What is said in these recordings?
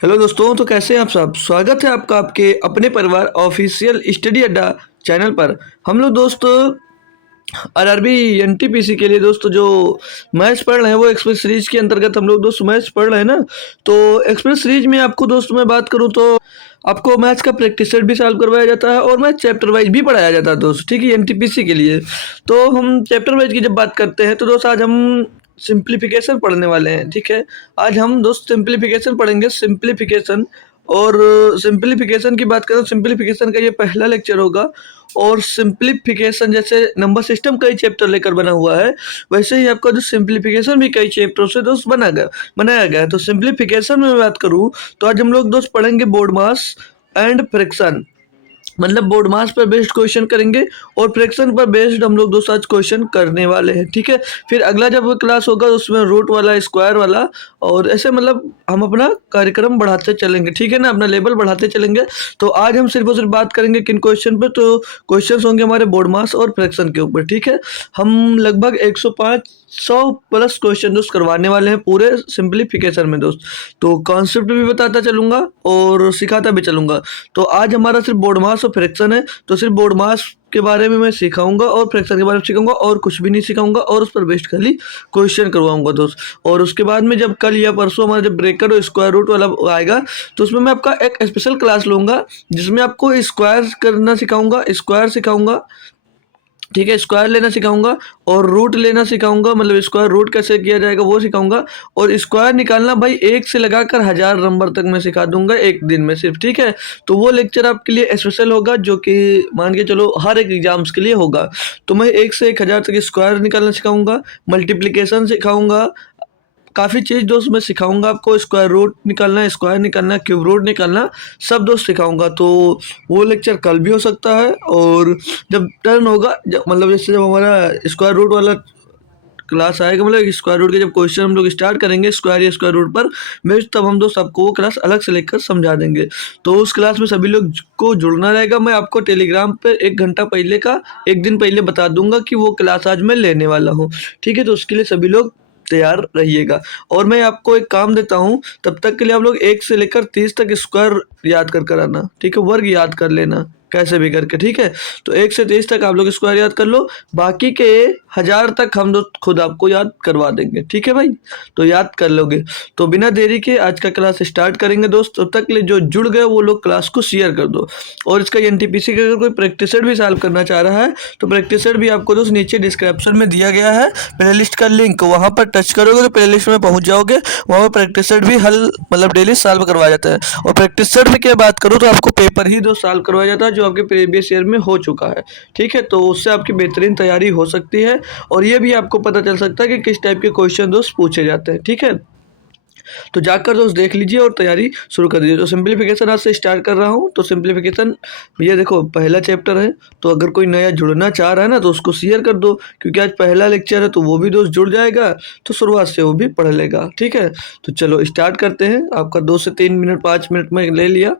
Hello दोस्तों, तो कैसे हैं आप सब। स्वागत है आपका आपके अपने परिवार ऑफिशियल स्टडी अड्डा चैनल पर। हम लोग दोस्त आरआरबी एनटीपीसी के लिए दोस्तों जो मैथ्स पढ़ रहे हैं वो एक्सप्रेस सीरीज के अंतर्गत हम लोग दोस्त मैथ्स पढ़ रहे हैं ना। तो एक्सप्रेस सीरीज में आपको दोस्तों मैं बात करूं तो आपको मैथ्स का प्रैक्टिस सेट भी सॉल्व करवाया जाता है और मैथ चैप्टर वाइज भी पढ़ाया जाता है दोस्त, ठीक है, एनटीपीसी के लिए। तो हम चैप्टर वाइज की जब बात करते हैं तो दोस्त आज हम सिंप्लीफिकेशन पढ़ने वाले हैं, ठीक है। आज हम दोस्त सिंप्लीफिकेशन पढ़ेंगे, सिंप्लीफिकेशन। और सिंप्लीफिकेशन की बात करें, सिंप्लीफिकेशन का ये पहला लेक्चर होगा। और सिंप्लीफिकेशन जैसे नंबर सिस्टम कई चैप्टर लेकर बना हुआ है, वैसे ही आपका जो सिंप्लीफिकेशन भी कई चैप्टर से दोस्त बनाया गया है। तो सिंप्लीफिकेशन में मैं बात करूँ तो आज हम लोग दोस्त पढ़ेंगे बोर्ड मास एंड फ्रैक्शन, मतलब बोर्ड मास पर बेस्ड क्वेश्चन करेंगे और फ्रैक्शन पर बेस्ड हम लोग दोस्त आज क्वेश्चन करने वाले हैं, ठीक है। फिर अगला जब क्लास होगा उसमें रूट वाला, स्क्वायर वाला, और ऐसे मतलब हम अपना कार्यक्रम बढ़ाते चलेंगे, ठीक है ना, अपना लेवल बढ़ाते चलेंगे। तो आज हम सिर्फ और सिर्फ बात करेंगे किन क्वेश्चन पे, तो क्वेश्चन होंगे हमारे बोर्ड मास और फ्रैक्शन के ऊपर, ठीक है। हम लगभग 100 प्लस क्वेश्चन दोस्त करवाने वाले हैं पूरे सिंप्लीफिकेशन में दोस्त। तो कॉन्सेप्ट भी बताता चलूंगा और सिखाता भी चलूंगा। तो आज हमारा सिर्फ बोर्ड मास और फ्रैक्शन है, तो सिर्फ बोर्ड मास के बारे में मैं सिखाऊंगा और फ्रैक्शन के बारे में सिखाऊंगा और कुछ भी नहीं सिखाऊंगा, और उस पर बेस्ड खाली क्वेश्चन करवाऊंगा दोस्त। और उसके बाद में जब कल या परसों हमारा जब ब्रेकर और स्क्वायर रूट वाला आएगा तो उसमें मैं आपका एक स्पेशल क्लास लूंगा जिसमें आपको स्क्वायर करना सिखाऊंगा, स्क्वायर सिखाऊंगा, ठीक है, स्क्वायर लेना सिखाऊंगा और रूट लेना सिखाऊंगा, मतलब स्क्वायर रूट कैसे किया जाएगा वो सिखाऊंगा। और स्क्वायर निकालना भाई 1 से लगाकर 1000 नंबर तक मैं सिखा दूंगा एक दिन में सिर्फ, ठीक है। तो वो लेक्चर आपके लिए स्पेशल होगा जो कि मान के चलो हर एक एग्जाम्स के लिए होगा। तो मैं 1 से 1000 तक स्क्वायर निकालना सिखाऊंगा, मल्टीप्लिकेशन सिखाऊंगा, काफ़ी चीज़ दोस्त मैं सिखाऊंगा आपको। स्क्वायर रूट निकालना, स्क्वायर निकालना, क्यूब रूट निकालना, सब दोस्त सिखाऊंगा। तो वो लेक्चर कल भी हो सकता है, और जब टर्न होगा मतलब जैसे जब हमारा स्क्वायर रूट वाला क्लास आएगा, मतलब स्क्वायर रूट के जब क्वेश्चन हम लोग स्टार्ट करेंगे स्क्वायर या स्क्वायर रूट पर बेस्ड, तब हम दोस्त आपको वो क्लास अलग से लेकर समझा देंगे। तो उस क्लास में सभी लोग को जुड़ना रहेगा। मैं आपको टेलीग्राम पे 1 घंटा पहले का, एक दिन पहले बता दूंगा कि वो क्लास आज मैं लेने वाला हूँ, ठीक है। तो उसके लिए सभी लोग तैयार रहिएगा। और मैं आपको एक काम देता हूँ, तब तक के लिए आप लोग 1 से लेकर 30 तक स्क्वायर याद कर आना, ठीक है, वर्ग याद कर लेना कैसे भी करके, ठीक है। तो 1 से 30 तक आप लोग स्क्वायर याद कर लो, बाकी के 1000 तक हम लोग खुद आपको याद करवा देंगे, ठीक है भाई। तो याद कर लोगे। तो बिना देरी के आज का क्लास स्टार्ट करेंगे दोस्त। तब तक के लिए जो जुड़ गए वो लोग क्लास को शेयर कर दो। और इसका एनटीपीसी का अगर कोई प्रैक्टिस सेट भी सॉल्व करना चाह रहा है तो प्रैक्टिस सेट भी आपको दोस्त नीचे डिस्क्रिप्शन में दिया गया है, प्लेलिस्ट का लिंक, वहाँ पर टच करोगे तो प्लेलिस्ट में पहुँच जाओगे। वहाँ पर प्रैक्टिस सेट भी हल मतलब डेली सॉल्व करवाया जाता है। और प्रैक्टिस सेट में क्या बात करूँ तो आपको पेपर ही दो सॉल्व करवाया जाता है जो आपके प्रीवियस ईयर में हो चुका है, ठीक है। तो उससे आपकी बेहतरीन तैयारी हो सकती है और ये भी आपको पता चल सकता है कि किस टाइप के क्वेश्चन दोस्त पूछे जाते हैं, ठीक है। तो जाकर दोस्त देख लीजिए और तैयारी शुरू कर दीजिए। तो सिंप्लीफिकेशन आज से स्टार्ट कर रहा हूँ। तो सिंप्लीफिकेशन ये देखो पहला चैप्टर है, तो अगर कोई नया जुड़ना चाह रहा है ना तो उसको शेयर कर दो, क्योंकि आज पहला लेक्चर है तो वो भी दोस्त जुड़ जाएगा, तो शुरुआत से वो भी पढ़ लेगा, ठीक है। तो चलो स्टार्ट करते हैं। आपका 2 से 3 मिनट 5 मिनट में ले लिया,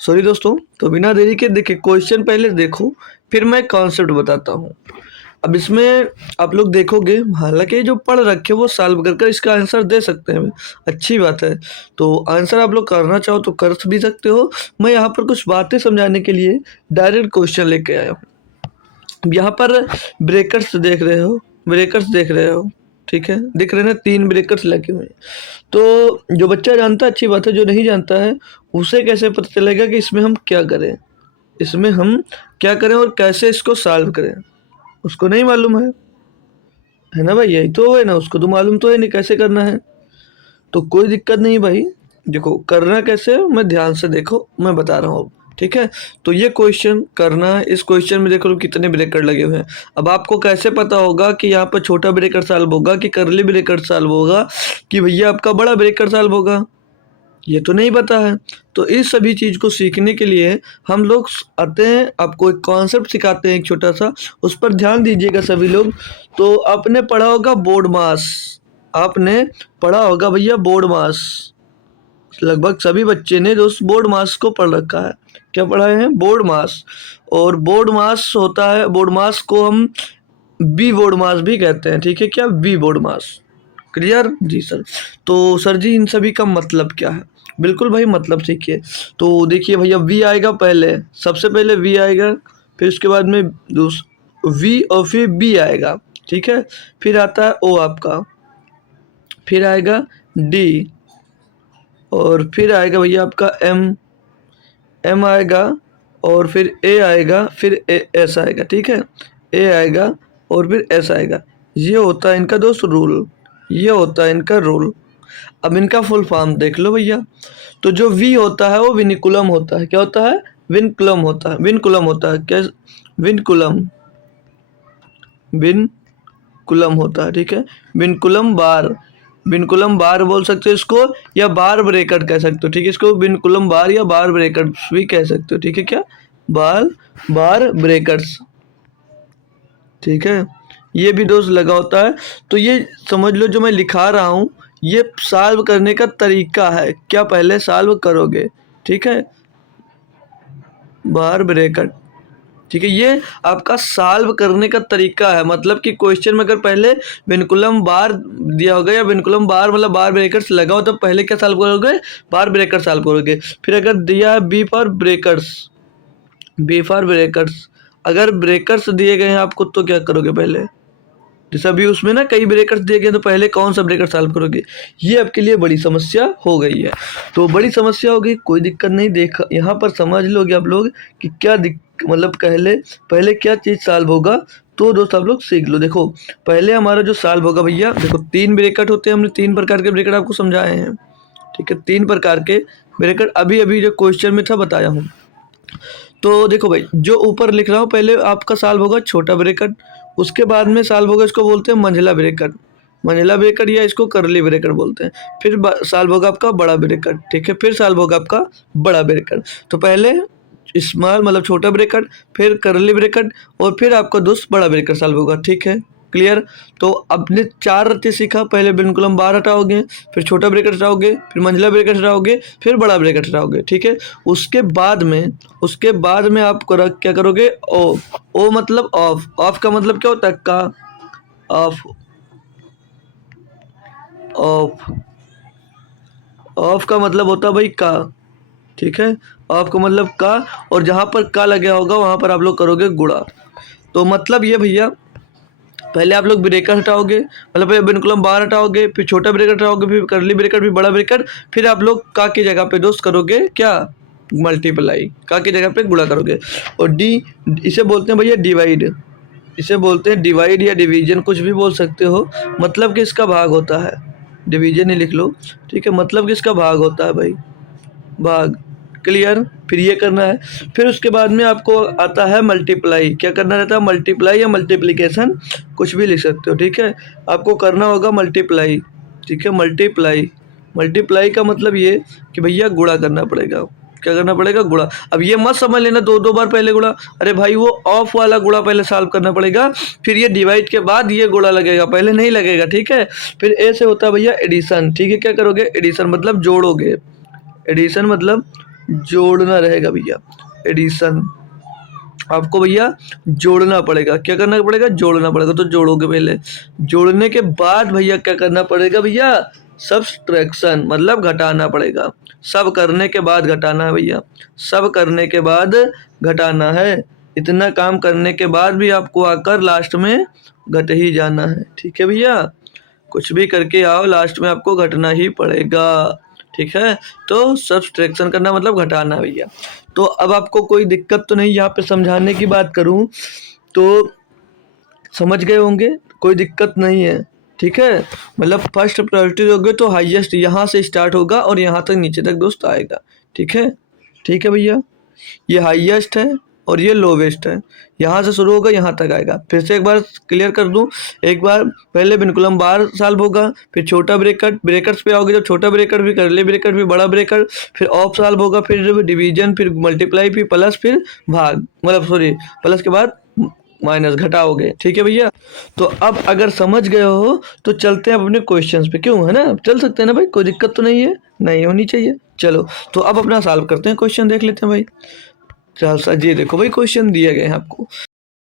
सॉरी दोस्तों। तो बिना देरी के देखिए क्वेश्चन पहले देखो, फिर मैं कॉन्सेप्ट बताता हूँ। अब इसमें आप लोग देखोगे, हालांकि जो पढ़ रखे वो सॉल्व कर कर इसका आंसर दे सकते हैं, अच्छी बात है। तो आंसर आप लोग करना चाहो तो कर भी सकते हो। मैं यहाँ पर कुछ बातें समझाने के लिए डायरेक्ट क्वेश्चन लेके आया हूँ। यहाँ पर ब्रेकर्स देख रहे हो, ब्रेकर्स देख रहे हो, ठीक है, दिख रहे हैं 3 ब्रेकर्स लगे हुए हैं। तो जो बच्चा जानता है अच्छी बात है, जो नहीं जानता है उसे कैसे पता चलेगा कि इसमें हम क्या करें, इसमें हम क्या करें और कैसे इसको सॉल्व करें, उसको नहीं मालूम है ना भाई, यही तो है ना, उसको तो मालूम तो है नहीं कैसे करना है। तो कोई दिक्कत नहीं भाई, देखो करना कैसे है, मैं ध्यान से देखो, मैं बता रहा हूँ अब, ठीक है। तो ये क्वेश्चन करना है, इस क्वेश्चन में देखो कितने ब्रेकर लगे हुए हैं। अब आपको कैसे पता होगा कि यहाँ पर छोटा ब्रेकर सॉल्व होगा कि करली ब्रेकर सॉल्व होगा कि भैया आपका बड़ा ब्रेकर सॉल्व होगा, ये तो नहीं पता है। तो इस सभी चीज़ को सीखने के लिए हम लोग आते हैं, आपको एक कॉन्सेप्ट सिखाते हैं एक छोटा सा, उस पर ध्यान दीजिएगा सभी लोग। तो आपने पढ़ा होगा बोर्ड मास, आपने पढ़ा होगा भैया बोर्ड मास, लगभग सभी बच्चे ने दोस्त बोर्ड मास को पढ़ रखा है। क्या पढ़ाए हैं? बोर्ड मास। और बोर्ड मास होता है, बोर्ड मास को हम बी बोर्ड मास भी कहते हैं, ठीक है, क्या बी बोर्ड मास, क्लियर जी सर। तो सर जी इन सभी का मतलब क्या है? बिल्कुल भाई मतलब सीखिए। तो देखिए भैया वी आएगा पहले, सबसे पहले वी आएगा, फिर उसके बाद में वी और फिर बी आएगा, ठीक है। फिर आता है ओ आपका, फिर आएगा डी, और फिर आएगा भैया आपका एम, एम आएगा, और फिर ए आएगा, फिर एस आएगा, ठीक है। ए आएगा और फिर एस आएगा। ये होता है इनका दोस्त रूल, ये होता है इनका रूल। अब इनका फुल फॉर्म देख लो भैया। तो जो वी होता है वो विनिकुलम होता है। क्या होता है? विनकुलम होता है। विनकुलम होता है क्या? विनकुलम, विनकुलम होता है, ठीक है। विनकुलम बार, विनकुलम बार बोल सकते हो इसको, या बार ब्रेकेट कह सकते हो, ठीक है। इसको विनकुलम बार या बार ब्रेकेट भी कह सकते हो, ठीक है। क्या? बार ब्रेकर्स, ठीक है। ये भी दोस्त लगा होता है। तो ये समझ लो जो मैं लिखा रहा हूँ ये सॉल्व करने का तरीका है। क्या पहले सॉल्व करोगे, ठीक है, बार ब्रेकेट, ठीक है। ये आपका सॉल्व करने का तरीका है। मतलब कि क्वेश्चन में अगर पहले विनकुलम बार दिया होगा या विनकुलम बार मतलब बार ब्रेकर्स लगा हो, तो पहले क्या सॉल्व करोगे? बार ब्रेकर सॉल्व करोगे। फिर अगर दिया है B for breakers, B for breakers, अगर ब्रेकर्स दिए गए हैं आपको तो क्या करोगे पहले? जैसे अभी उसमें ना कई ब्रेकर्स दिए गए तो पहले कौन सा ब्रेकर सॉल्व करोगे? ये आपके लिए बड़ी समस्या हो गई है। तो बड़ी समस्या हो गई, कोई दिक्कत नहीं। देखा यहाँ पर समझ लोगे आप लोग कि क्या मतलब पहले पहले क्या चीज़ सॉल्व होगा। तो दोस्त आप लोग सीख लो। देखो पहले हमारा जो सॉल्व होगा भैया, देखो 3 ब्रेकेट होते हैं, हमने 3 प्रकार के ब्रेकेट आपको समझाए हैं, ठीक है। 3 प्रकार के ब्रेकेट अभी अभी जो क्वेश्चन में था बताया हूँ। तो देखो भाई जो ऊपर लिख रहा हूँ, पहले आपका सॉल्व होगा छोटा ब्रेकेट, उसके बाद में सॉल्व होगा, इसको बोलते हैं मंझला ब्रेकेट, मंझला ब्रेकेट या इसको करली ब्रेकेट बोलते हैं। फिर सॉल्व होगा आपका बड़ा ब्रेकेट, ठीक है। फिर सॉल्व होगा आपका बड़ा ब्रेकेट। तो पहले स्मॉल मतलब छोटा ब्रेकेट, फिर करली ब्रेकेट, और फिर आपका दोस्त बड़ा ब्रेकेट सॉल्व होगा, ठीक है। क्लियर? तो आपने 4 रत्ती सीखा। पहले विनकुलम बार हटाओगे, फिर छोटा ब्रेकेट हटाओगे, फिर मंझला ब्रेकेट हटाओगे, फिर बड़ा ब्रेकेट हटाओगे, ठीक है। उसके बाद में आप क्या करोगे? ओ मतलब ऑफ, ऑफ का मतलब क्या होता है? का, ऑफ, ऑफ, ऑफ का मतलब होता है भाई का, ठीक है। ऑफ का मतलब का, और जहाँ पर का लगा होगा वहाँ पर आप लोग करोगे गुणा। तो मतलब ये भैया पहले आप लोग ब्रेकर हटाओगे, मतलब विनकुलम बार हटाओगे, फिर छोटा ब्रेकर हटाओगे, फिर करली ब्रेकर, फिर बड़ा ब्रेकर, फिर आप लोग का की जगह पे दोस्त करोगे क्या? मल्टीप्लाई, का की जगह पे गुणा करोगे। और डी, इसे बोलते हैं भैया डिवाइड, इसे बोलते हैं डिवाइड या डिवीजन, कुछ भी बोल सकते हो। मतलब कि इसका भाग होता है, डिवीजन ही लिख लो, ठीक है। मतलब कि इसका भाग होता है भाई, भाग। क्लियर? फिर ये करना है। फिर उसके बाद में आपको आता है मल्टीप्लाई। क्या करना रहता है? मल्टीप्लाई या मल्टीप्लिकेशन, कुछ भी लिख सकते हो, ठीक है। आपको करना होगा मल्टीप्लाई, ठीक है। मल्टीप्लाई, मल्टीप्लाई का मतलब ये कि भैया गुणा करना पड़ेगा। क्या करना पड़ेगा? गुणा। अब ये मत समझ लेना 2-2 बार पहले गुणा, अरे भाई वो ऑफ वाला गुणा पहले सॉल्व करना पड़ेगा, फिर ये डिवाइड के बाद ये गुणा लगेगा, पहले नहीं लगेगा, ठीक है। फिर ए से होता है भैया एडिशन, ठीक है। क्या करोगे? एडिशन मतलब जोड़ोगे, एडिशन मतलब जोड़ना रहेगा भैया। एडिशन आपको भैया जोड़ना पड़ेगा। क्या करना पड़ेगा? जोड़ना पड़ेगा। तो जोड़ोगे पहले, जोड़ने के बाद भैया क्या करना पड़ेगा भैया? सब्सट्रैक्शन मतलब घटाना पड़ेगा। सब करने के बाद घटाना है भैया, सब करने के बाद घटाना है। इतना काम करने के बाद भी आपको आकर लास्ट में घट ही जाना है, ठीक है भैया। कुछ भी करके आओ लास्ट में आपको घटना ही पड़ेगा, ठीक है। तो सब्सट्रैक्शन करना मतलब घटाना भैया। तो अब आपको कोई दिक्कत तो नहीं, यहाँ पे समझाने की बात करूँ तो समझ गए होंगे, कोई दिक्कत नहीं है, ठीक है। मतलब फर्स्ट प्रायोरिटी दोगे तो हाईएस्ट यहाँ से स्टार्ट होगा और यहाँ तक नीचे तक दोस्त आएगा, ठीक है। ठीक है भैया, ये हाईएस्ट है और ये लोवेस्ट है, यहाँ से शुरू होगा यहाँ तक आएगा। फिर से एक बार क्लियर कर दूं, एक बार पहले विनकुलम बार सॉल्व होगा, फिर छोटा ब्रेकेट, ब्रेकर्स पे आओगे जब छोटा ब्रेकेट, फिर करली ब्रेकेट, फिर बड़ा ब्रेकेट, फिर ऑफ सॉल्व होगा, फिर डिवीजन, फिर मल्टीप्लाई, फिर प्लस, फिर भाग, मतलब सॉरी प्लस के बाद माइनस घटाओगे, ठीक है भैया। तो अब अगर समझ गए हो तो चलते हैं अपने क्वेश्चंस पे, क्यों, है ना, चल सकते हैं ना भाई, कोई दिक्कत तो नहीं है, नहीं होनी चाहिए। चलो तो अब अपना सॉल्व करते हैं, क्वेश्चन देख लेते हैं भाई। चल सर जी, देखो भाई क्वेश्चन दिए गए हैं आपको,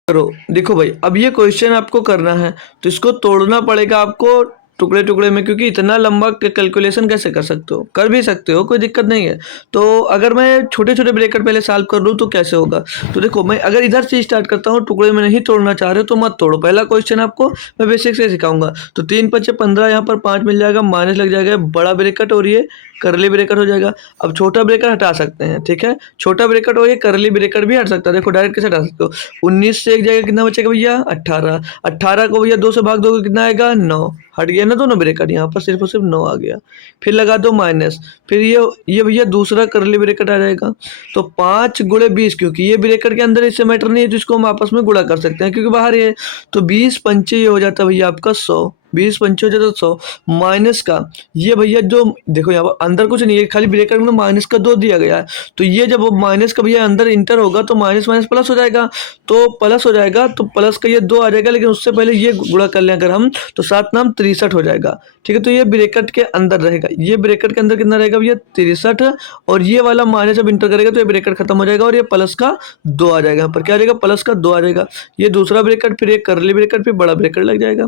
करो। देखो भाई अब ये क्वेश्चन आपको करना है तो इसको तोड़ना पड़ेगा आपको टुकड़े टुकड़े में, क्योंकि इतना लंबा कैलकुलेशन कैसे कर सकते हो, कर भी सकते हो, कोई दिक्कत नहीं है। तो अगर मैं छोटे छोटे ब्रैकेट पहले सॉल्व कर लूँ तो कैसे होगा। तो देखो मैं अगर इधर से स्टार्ट करता हूँ, टुकड़े में नहीं तोड़ना चाह रहे हो तो मत तोड़ो। पहला क्वेश्चन आपको मैं बेसिक से सिखाऊंगा। तो 3 5 15, यहाँ पर 5 मिल जाएगा, माइनस लग जाएगा, बड़ा ब्रैकेट और ये करली ब्रैकेट हो जाएगा। अब छोटा ब्रैकेट हटा सकते हैं, ठीक है, छोटा ब्रैकेट और ये करली ब्रैकेट भी हट सकता है। देखो डायरेक्ट कैसे हटा सकते हो, 19 से एक जगह कितना बचेगा भैया 18, 18 को भैया 2 से भाग दोगे कितना आएगा 9, हट गया ना दोनों ब्रैकेट, यहाँ पर सिर्फ और सिर्फ 9 आ गया। फिर लगा दो माइनस, फिर ये भैया दूसरा करली ब्रैकेट आ जाएगा। तो 5 गुणे 20, क्योंकि ये ब्रैकेट के अंदर इससे मैटर नहीं है तो इसको हम आपस में गुणा कर सकते हैं क्योंकि बाहर ये। तो 20 पंचे ये हो जाता है भैया आपका 100, 20 पंचे हो जाता है 100, माइनस का ये भैया जो देखो यहाँ पर अंदर कुछ नहीं है, खाली ब्रैकेट में माइनस का 2 दिया गया है। तो ये जब माइनस का भैया अंदर इंटर होगा तो माइनस माइनस प्लस हो जाएगा, तो प्लस हो जाएगा, तो प्लस का ये 2 आ जाएगा, लेकिन उससे पहले ये गुणा कर लें अगर हम तो 7 नाम 63 हो जाएगा, ठीक है। तो ये ब्रैकेट के अंदर रहेगा, ये ब्रैकेट के अंदर कितना रहेगा भैया 63, और ये वाला माइनस जब इंटर करेगा तो ये ब्रैकेट खत्म हो जाएगा और ये प्लस का 2 आ जाएगा। यहाँ पर क्या आ जाएगा प्लस का 2 आ जाएगा, ये दूसरा ब्रैकेट, फिर ये करली ब्रैकेट, फिर बड़ा ब्रैकेट लग जाएगा।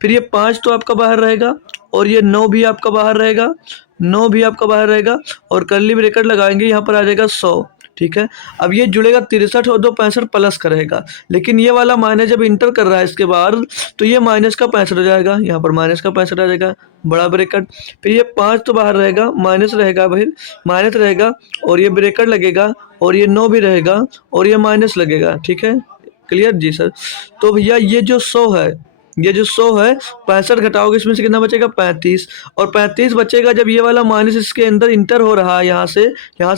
फिर ये 5 तो आपका बाहर रहेगा और ये 9 भी आपका बाहर रहेगा, 9 भी आपका बाहर रहेगा, और करली ब्रैकेट लगाएंगे, यहाँ पर आ जाएगा 100, ठीक है। अब ये जुड़ेगा 63 और 2 65 प्लस का रहेगा, लेकिन ये वाला माइनस जब इंटर कर रहा है इसके बाद तो ये माइनस का 65 हो जाएगा, यहाँ पर माइनस का 65 आ जाएगा, बड़ा ब्रैकेट। फिर ये 5 तो बाहर रहेगा, माइनस रहेगा, फिर माइनस रहेगा और ये ब्रैकेट लगेगा, और ये 9 भी रहेगा और ये माइनस लगेगा, ठीक है, क्लियर जी सर। तो भैया ये जो 100 है, ये जो 100 है 65 घटाओगे इसमें से कितना बचेगा 35, और 35 बचेगा जब ये वाला माइनस इसके अंदर इंटर हो रहा है, यहाँ से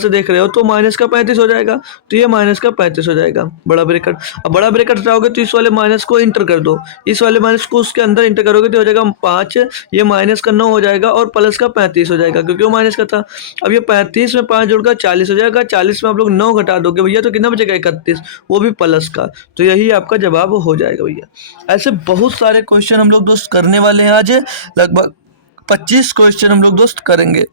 देख रहे हो तो माइनस का 35 हो जाएगा, तो ये माइनस का 35 हो जाएगा, बड़ा ब्रैकेट। अब बड़ा ब्रैकेट हटाओगे तो इस वाले माइनस को इंटर कर दो, इस वाले माइनस को उसके अंदर इंटर करोगे तो हो जाएगा 5, ये माइनस का 9 हो जाएगा और प्लस का 35 हो जाएगा क्योंकि वो माइनस का था। अब ये 35 में 5 जुड़कर 40 हो जाएगा, 40 में आप लोग 9 घटा दोगे भैया तो कितना बचेगा 31, वो भी प्लस का। तो यही आपका जवाब हो जाएगा भैया। ऐसे बहुत सारे क्वेश्चन हम लोग दोस्त करने वाले हैं आज, लगभग 25 क्वेश्चन हम लोग दोस्त करेंगे,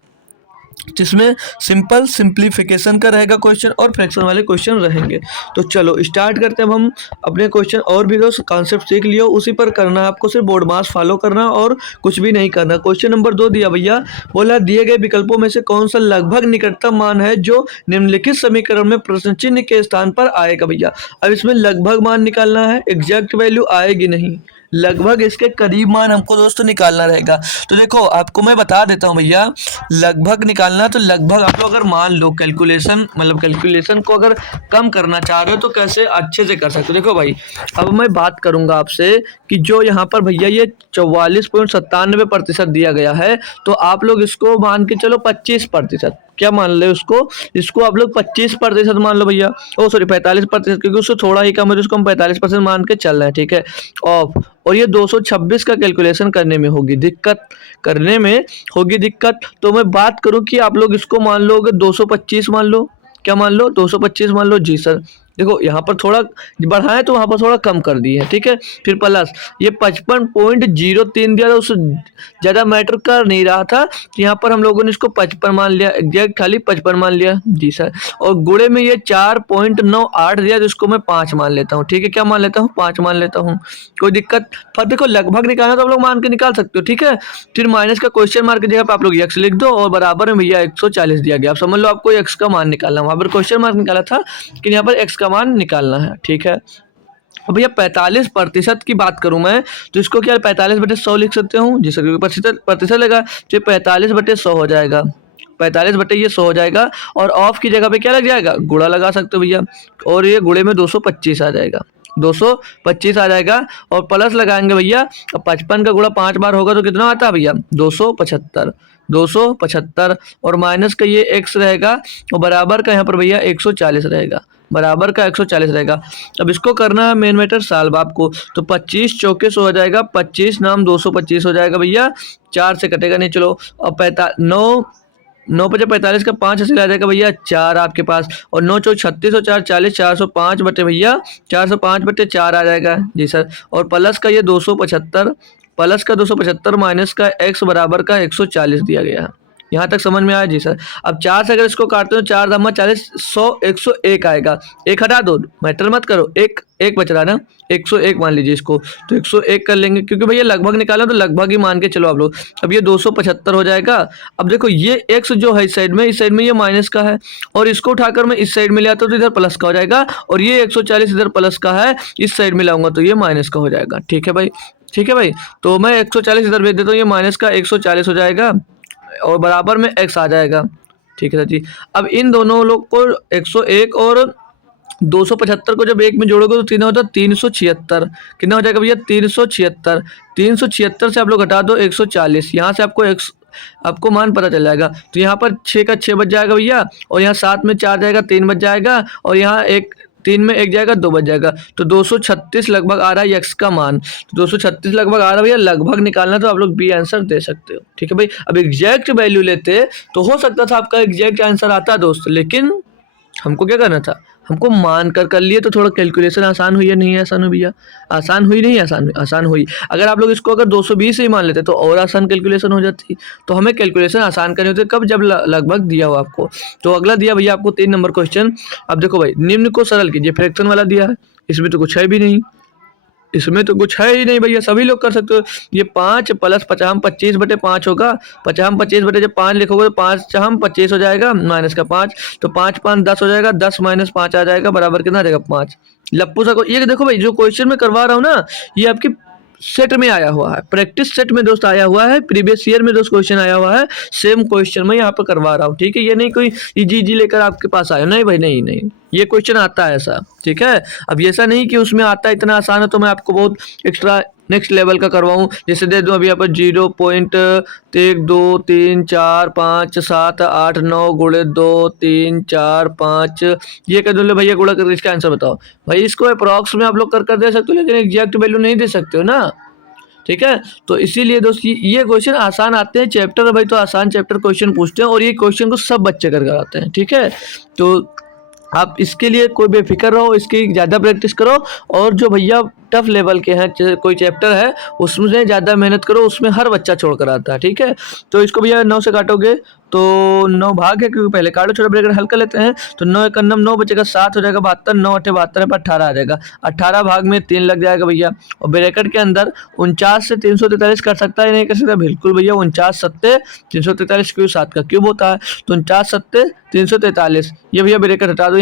जिसमें सिंपल सिंप्लीफिकेशन का रहेगा क्वेश्चन और फ्रैक्शन वाले क्वेश्चन रहेंगे। तो चलो स्टार्ट करते हैं। अब हम अपने क्वेश्चन और भी दोस्त कॉन्सेप्ट सीख लियो, उसी पर करना है आपको, सिर्फ बोर्ड मास फॉलो करना और कुछ भी नहीं करना। क्वेश्चन नंबर 2 दिया भैया, बोला दिए गए विकल्पों में से कौन सा लगभग निकटतम मान है जो निम्नलिखित समीकरण में प्रश्न चिन्ह के स्थान पर आएगा भैया। अब इसमें लगभग मान निकालना है, एग्जैक्ट वैल्यू आएगी नहीं, लगभग इसके करीब मान हमको दोस्तों निकालना रहेगा। तो देखो आपको मैं बता देता हूँ भैया, लगभग निकालना तो लगभग आप लोग अगर मान लो कैलकुलेशन, मतलब कैलकुलेशन को अगर कम करना चाह रहे हो तो कैसे अच्छे से कर सकते हो। देखो भाई अब मैं बात करूंगा आपसे कि जो यहाँ पर भैया ये 44.97% दिया गया है, तो आप लोग इसको मान के चलो 25%, क्या मान लो इसको आप लोग 25% मान लो भैया, ओ सॉरी 45%, क्योंकि उससे थोड़ा ही कम है तो उसको हम 45% मान के चल रहे हैं, ठीक है। ऑफ, और ये 226 का कैलकुलेशन करने में होगी दिक्कत, तो मैं बात करूं कि आप लोग इसको मान लोगे 225 मान लो, क्या मान लो 225 मान लो जी सर। देखो यहाँ पर थोड़ा बढ़ाए तो वहाँ पर थोड़ा कम कर दिए है, ठीक है। फिर प्लस ये 55.03 दिया था, उससे ज़्यादा मैटर कर नहीं रहा था, यहाँ पर हम लोगों ने इसको 55 मान लिया, एग्जैक्ट खाली 55 मान लिया जी सर। और गुणे में ये 4.98 दिया तो इसको मैं 5 मान लेता हूँ, ठीक है, क्या मान लेता हूँ 5 मान लेता हूँ, कोई दिक्कत। फिर देखो लगभग निकालना तो आप लोग मान के निकाल सकते हो, ठीक है। फिर माइनस का क्वेश्चन मार्क की जगह पे आप लोग x लिख दो और बराबर में भैया 140 दिया गया। आप समझ लो आपको x का मान निकालना, वहाँ पर क्वेश्चन मार्क निकाला था कि यहाँ पर x का मान निकालना है, ठीक है। अब भैया 45% की बात करूं मैं तो इसको क्या 45/100 लिख सकते हूँ जिससे प्रतिशत लगा तो 45/100 हो जाएगा, 45 बटे ये 100 हो जाएगा, और ऑफ की जगह पे क्या लग जाएगा गुणा लगा सकते हो भैया, और ये गुणे में 225 आ जाएगा, 225 आ जाएगा, और प्लस लगाएंगे भैया। 55 का गुणा 5 बार होगा तो कितना आता है भैया 275, और माइनस का ये x रहेगा और बराबर का यहाँ पर भैया 140 रहेगा, बराबर का 140 रहेगा। अब इसको करना है मेन मैटर सॉल्व आपको, तो 25 चौके 100 हो जाएगा, 25 नाम 225 हो जाएगा भैया, 4 से कटेगा नहीं, चलो। और 9 5 45 का 5 ऐसे आ जाएगा भैया 4 आपके पास, और 9 चौ 36 और 4 40, 405 बटे भैया 405/4 आ जाएगा जी सर। और प्लस का ये 275, प्लस का 275 माइनस का x बराबर का 140 दिया गया है, यहाँ तक समझ में आया जी सर। अब 4 से अगर इसको काटते हो 4 दामा 40 100 101 आएगा। एक हटा दो, मैटर मत करो, एक एक बच रहा है ना, 101 मान लीजिए इसको, तो 101 कर लेंगे क्योंकि भैया लगभग निकाला तो लगभग ही मान के चलो आप लोग। अब ये 275 हो जाएगा। अब देखो ये x जो है इस साइड में ये माइनस का है, और इसको उठाकर मैं इस साइड में ले आता हूँ तो इधर प्लस का हो जाएगा, और ये 140 इधर प्लस का है, इस साइड में लाऊंगा तो ये माइनस का हो जाएगा। ठीक है भाई, ठीक है भाई, तो मैं 140 इधर भेज देता हूँ, ये माइनस का 140 हो जाएगा और बराबर में x आ जाएगा। ठीक है सर जी। अब इन दोनों लोग को 101 और 275 को जब एक में जोड़ोगे तो कितना होता है 376। कितना हो जाएगा भैया 376। 376 से आप लोग घटा दो 140, यहाँ से आपको मान पता चल जाएगा। तो यहाँ पर 6 का 6 बच जाएगा भैया, और यहाँ 7 में 4 जाएगा 3 बच जाएगा, और यहाँ एक 3 में 1 जाएगा 2 बच जाएगा। तो 236 लगभग आ रहा है x का मान, तो 236 लगभग आ रहा है भैया। लगभग निकालना तो आप लोग बी आंसर दे सकते हो। ठीक है भाई। अब एग्जैक्ट वैल्यू लेते तो हो सकता था आपका एग्जैक्ट आंसर आता दोस्त, लेकिन हमको क्या करना था, हमको मान कर लिए तो थोड़ा कैलकुलेशन आसान हुई है, नहीं आसान हुई भैया, आसान हुई नहीं, आसान हुई। अगर आप लोग इसको अगर 220 ही मान लेते तो और आसान कैलकुलेशन हो जाती। तो हमें कैलकुलेशन आसान करनी होती कब, जब लगभग दिया हो आपको। तो अगला दिया भैया आपको 3 नंबर क्वेश्चन। अब देखो भाई, निम्न को सरल कीजिए, फ्रैक्शन वाला दिया है, इसमें तो कुछ है भी नहीं, इसमें तो कुछ है ही नहीं भैया, सभी लोग कर सकते हो। ये 5 प्लस 50 25/5 होगा, 50 25 बटे जब 5 लिखोगे तो 5 हम 25 हो जाएगा, माइनस का 5, तो 5 5 10 हो जाएगा, 10 माइनस 5 आ जाएगा, बराबर कितना आ जाएगा 5। लप्पू सा ये देखो भाई, जो क्वेश्चन में करवा रहा हूँ ना, ये आपकी सेट में आया हुआ है, प्रैक्टिस सेट में दोस्त आया हुआ है, प्रीवियस ईयर में दोस्त क्वेश्चन आया हुआ है, सेम क्वेश्चन मैं यहाँ पे करवा रहा हूँ। ठीक है, ये नहीं कोई इजी लेकर आपके पास आया, नहीं भाई, नहीं नहीं, ये क्वेश्चन आता है ऐसा। ठीक है, अब ऐसा नहीं कि उसमें आता है इतना आसान है तो मैं आपको बहुत एक्स्ट्रा नेक्स्ट लेवल का करवाऊँ। जैसे दे दूँ अभी यहाँ पर 0.1 2 3 4 5 7 8 9 गुणे 2 3 4 5, ये कह दो भैया गुणा करके इसका आंसर बताओ। भाई इसको अप्रॉक्स में आप लोग कर दे सकते हो, लेकिन एग्जैक्ट वैल्यू नहीं दे सकते हो ना। ठीक है, तो इसीलिए दोस्त ये क्वेश्चन आसान आते हैं, चैप्टर भाई तो आसान चैप्टर क्वेश्चन पूछते हैं, और ये क्वेश्चन को सब बच्चे कर आते हैं। ठीक है, तो आप इसके लिए कोई बेफिक्र रहो, इसकी ज़्यादा प्रैक्टिस करो, और जो भैया टफ लेवल के हैं कोई चैप्टर है उसमें ज़्यादा मेहनत करो, उसमें हर बच्चा छोड़ कर आता है। ठीक है, तो इसको भैया 9 से काटोगे तो 9 भाग है, क्योंकि पहले काटो, छोटा ब्रैकेट हल कर लेते हैं। तो 9 एक 9 बचेगा, 7 हो जाएगा 72, 9 8 72 पर 18 आ जाएगा, 18 भाग में 3 लग जाएगा भैया। और ब्रैकेट के अंदर 49 से 343 कर सकता है, नहीं कर सकता, बिल्कुल भैया 49 7 343 क्यों 7 का क्यूब होता है, तो 49 7 343, ये भैया ब्रैकेट हटा दो,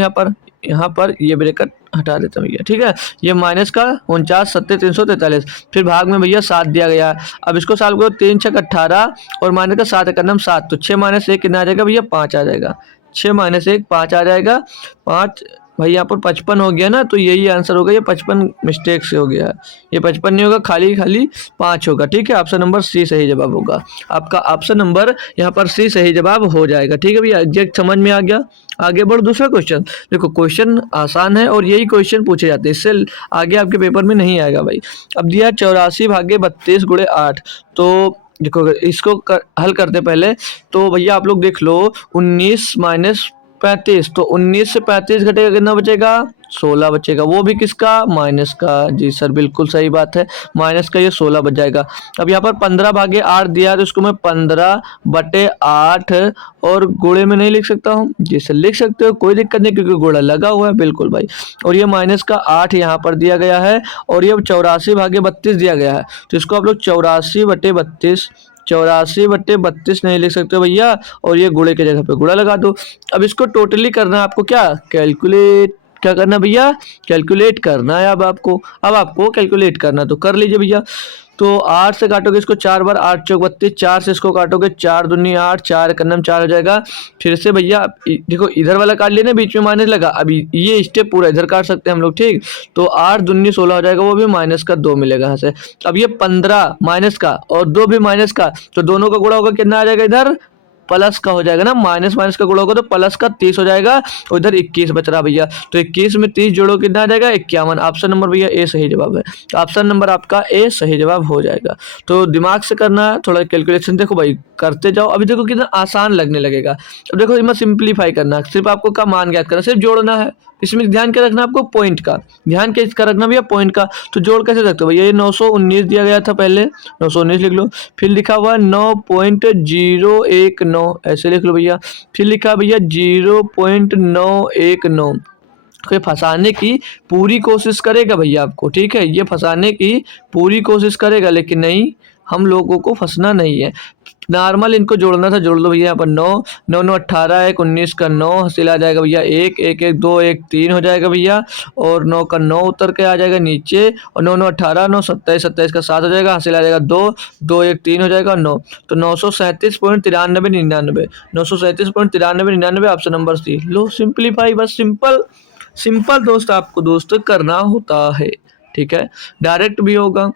यहाँ पर ये ब्रैकेट हटा देता हूँ भैया। ठीक है, ये माइनस का 49 7 343, फिर भाग में भैया 7 दिया गया है। अब इसको साल को 3 6 18 और माइनस का 7 का 7, तो 6 - 1 कितना आ जाएगा भैया 5 आ जाएगा, 6 - 1 5 आ जाएगा, 5 भाई यहाँ पर 55 हो गया ना, तो यही आंसर होगा। ये 55 मिस्टेक से हो गया है, ये 55 नहीं होगा, खाली 5 होगा। ठीक है, ऑप्शन नंबर सी सही जवाब होगा आपका, ऑप्शन नंबर यहाँ पर सी सही जवाब हो जाएगा। ठीक है भैया, एग्जैक्ट समझ में आ गया। आगे बढ़ो दूसरा क्वेश्चन। देखो क्वेश्चन आसान है और यही क्वेश्चन पूछे जाते हैं, इससे आगे आपके पेपर में नहीं आएगा भाई। अब दिया 84 भागे 32 गुणे 8, तो देखो इसको हल करते पहले तो भैया आप लोग देख लो, 19 - 35, तो 19 से 35 घटेगा कितना बचेगा, 16 बचेगा, वो भी किसका, माइनस का। जी सर बिल्कुल सही बात है, माइनस का ये 16 बच जाएगा। अब यहाँ पर 15 भागे 8 दिया, तो इसको मैं 15/8 और गुणे में नहीं लिख सकता हूँ। जी सर लिख सकते हो, कोई दिक्कत नहीं, क्योंकि गुणा लगा हुआ है, बिल्कुल भाई। और ये माइनस का 8 यहाँ पर दिया गया है, और ये 84 भागे 32 दिया गया है, तो इसको आप लोग 84/32 84/32 नहीं लिख सकते हो भैया, और ये गुणे की जगह पे गुणा लगा दो। अब इसको टोटली करना है आपको, क्या कैलकुलेट, क्या करना भैया, कैलकुलेट करना है। अब आपको कैलकुलेट करना, तो कर लीजिए भैया। तो 8 से काटोगे इसको 4 बार, 8 चौक 32, 4 से इसको काटोगे 4 दूनी 8, 4 कन्नम 4 हो जाएगा। फिर से भैया देखो इधर वाला काट लेना, बीच में माइनस लगा, अभी ये स्टेप पूरा इधर काट सकते हैं हम लोग। ठीक, तो 8 दूनी 16 हो जाएगा, वो भी माइनस का 2 मिलेगा यहाँ से। अब ये 15 माइनस का और 2 भी माइनस का, तो दोनों का गुणा होगा, कितना आ जाएगा इधर, प्लस का हो जाएगा ना, माइनस माइनस का गुणा होगा तो प्लस का 30 हो जाएगा, और इधर 21 बच रहा भैया, तो 21 में 30 जोड़ो कितना आ जाएगा, 51। ऑप्शन नंबर भैया ए सही जवाब है, तो ऑप्शन नंबर आपका ए सही जवाब हो जाएगा। तो दिमाग से करना है, थोड़ा कैलकुलेशन देखो भाई करते जाओ, अभी देखो कितना आसान लगने लगेगा। अब देखो इसमें सिंप्लीफाई करना, सिर्फ आपको का मान ज्ञात करना, सिर्फ जोड़ना है। इसमें ध्यान क्या रखना आपको, पॉइंट का ध्यान क्या रखना भैया, पॉइंट का। तो जोड़ कैसे सकते हो भैया, ये 919 दिया गया था, पहले 919 लिख लो, फिर लिखा हुआ 9.019 9, ऐसे लिख लो भैया। फिर लिखा भैया 0.919, कोई फंसाने की पूरी कोशिश करेगा भैया आपको, ठीक है, ये फंसाने की पूरी कोशिश करेगा, लेकिन नहीं, हम लोगों को फंसना नहीं है। नॉर्मल इनको जोड़ना था, जोड़ लो भैया यहाँ पर 9, 9 9 18, 1 19 का 9 हासिल आ जाएगा भैया, 1 1 1 2 1 3 हो जाएगा भैया, और 9 का 9 उतर के आ जाएगा नीचे, और 9 9 18, 9 27 27 का 7 हो जाएगा, हासिल आ जाएगा 2 2 1 3 हो जाएगा 9, तो 937.9399, 937.9399 ऑप्शन नंबर सी। लो सिंपलीफाई, बस सिंपल सिंपल दोस्त आपको दोस्त करना होता है, ठीक है। डायरेक्ट भी होगा,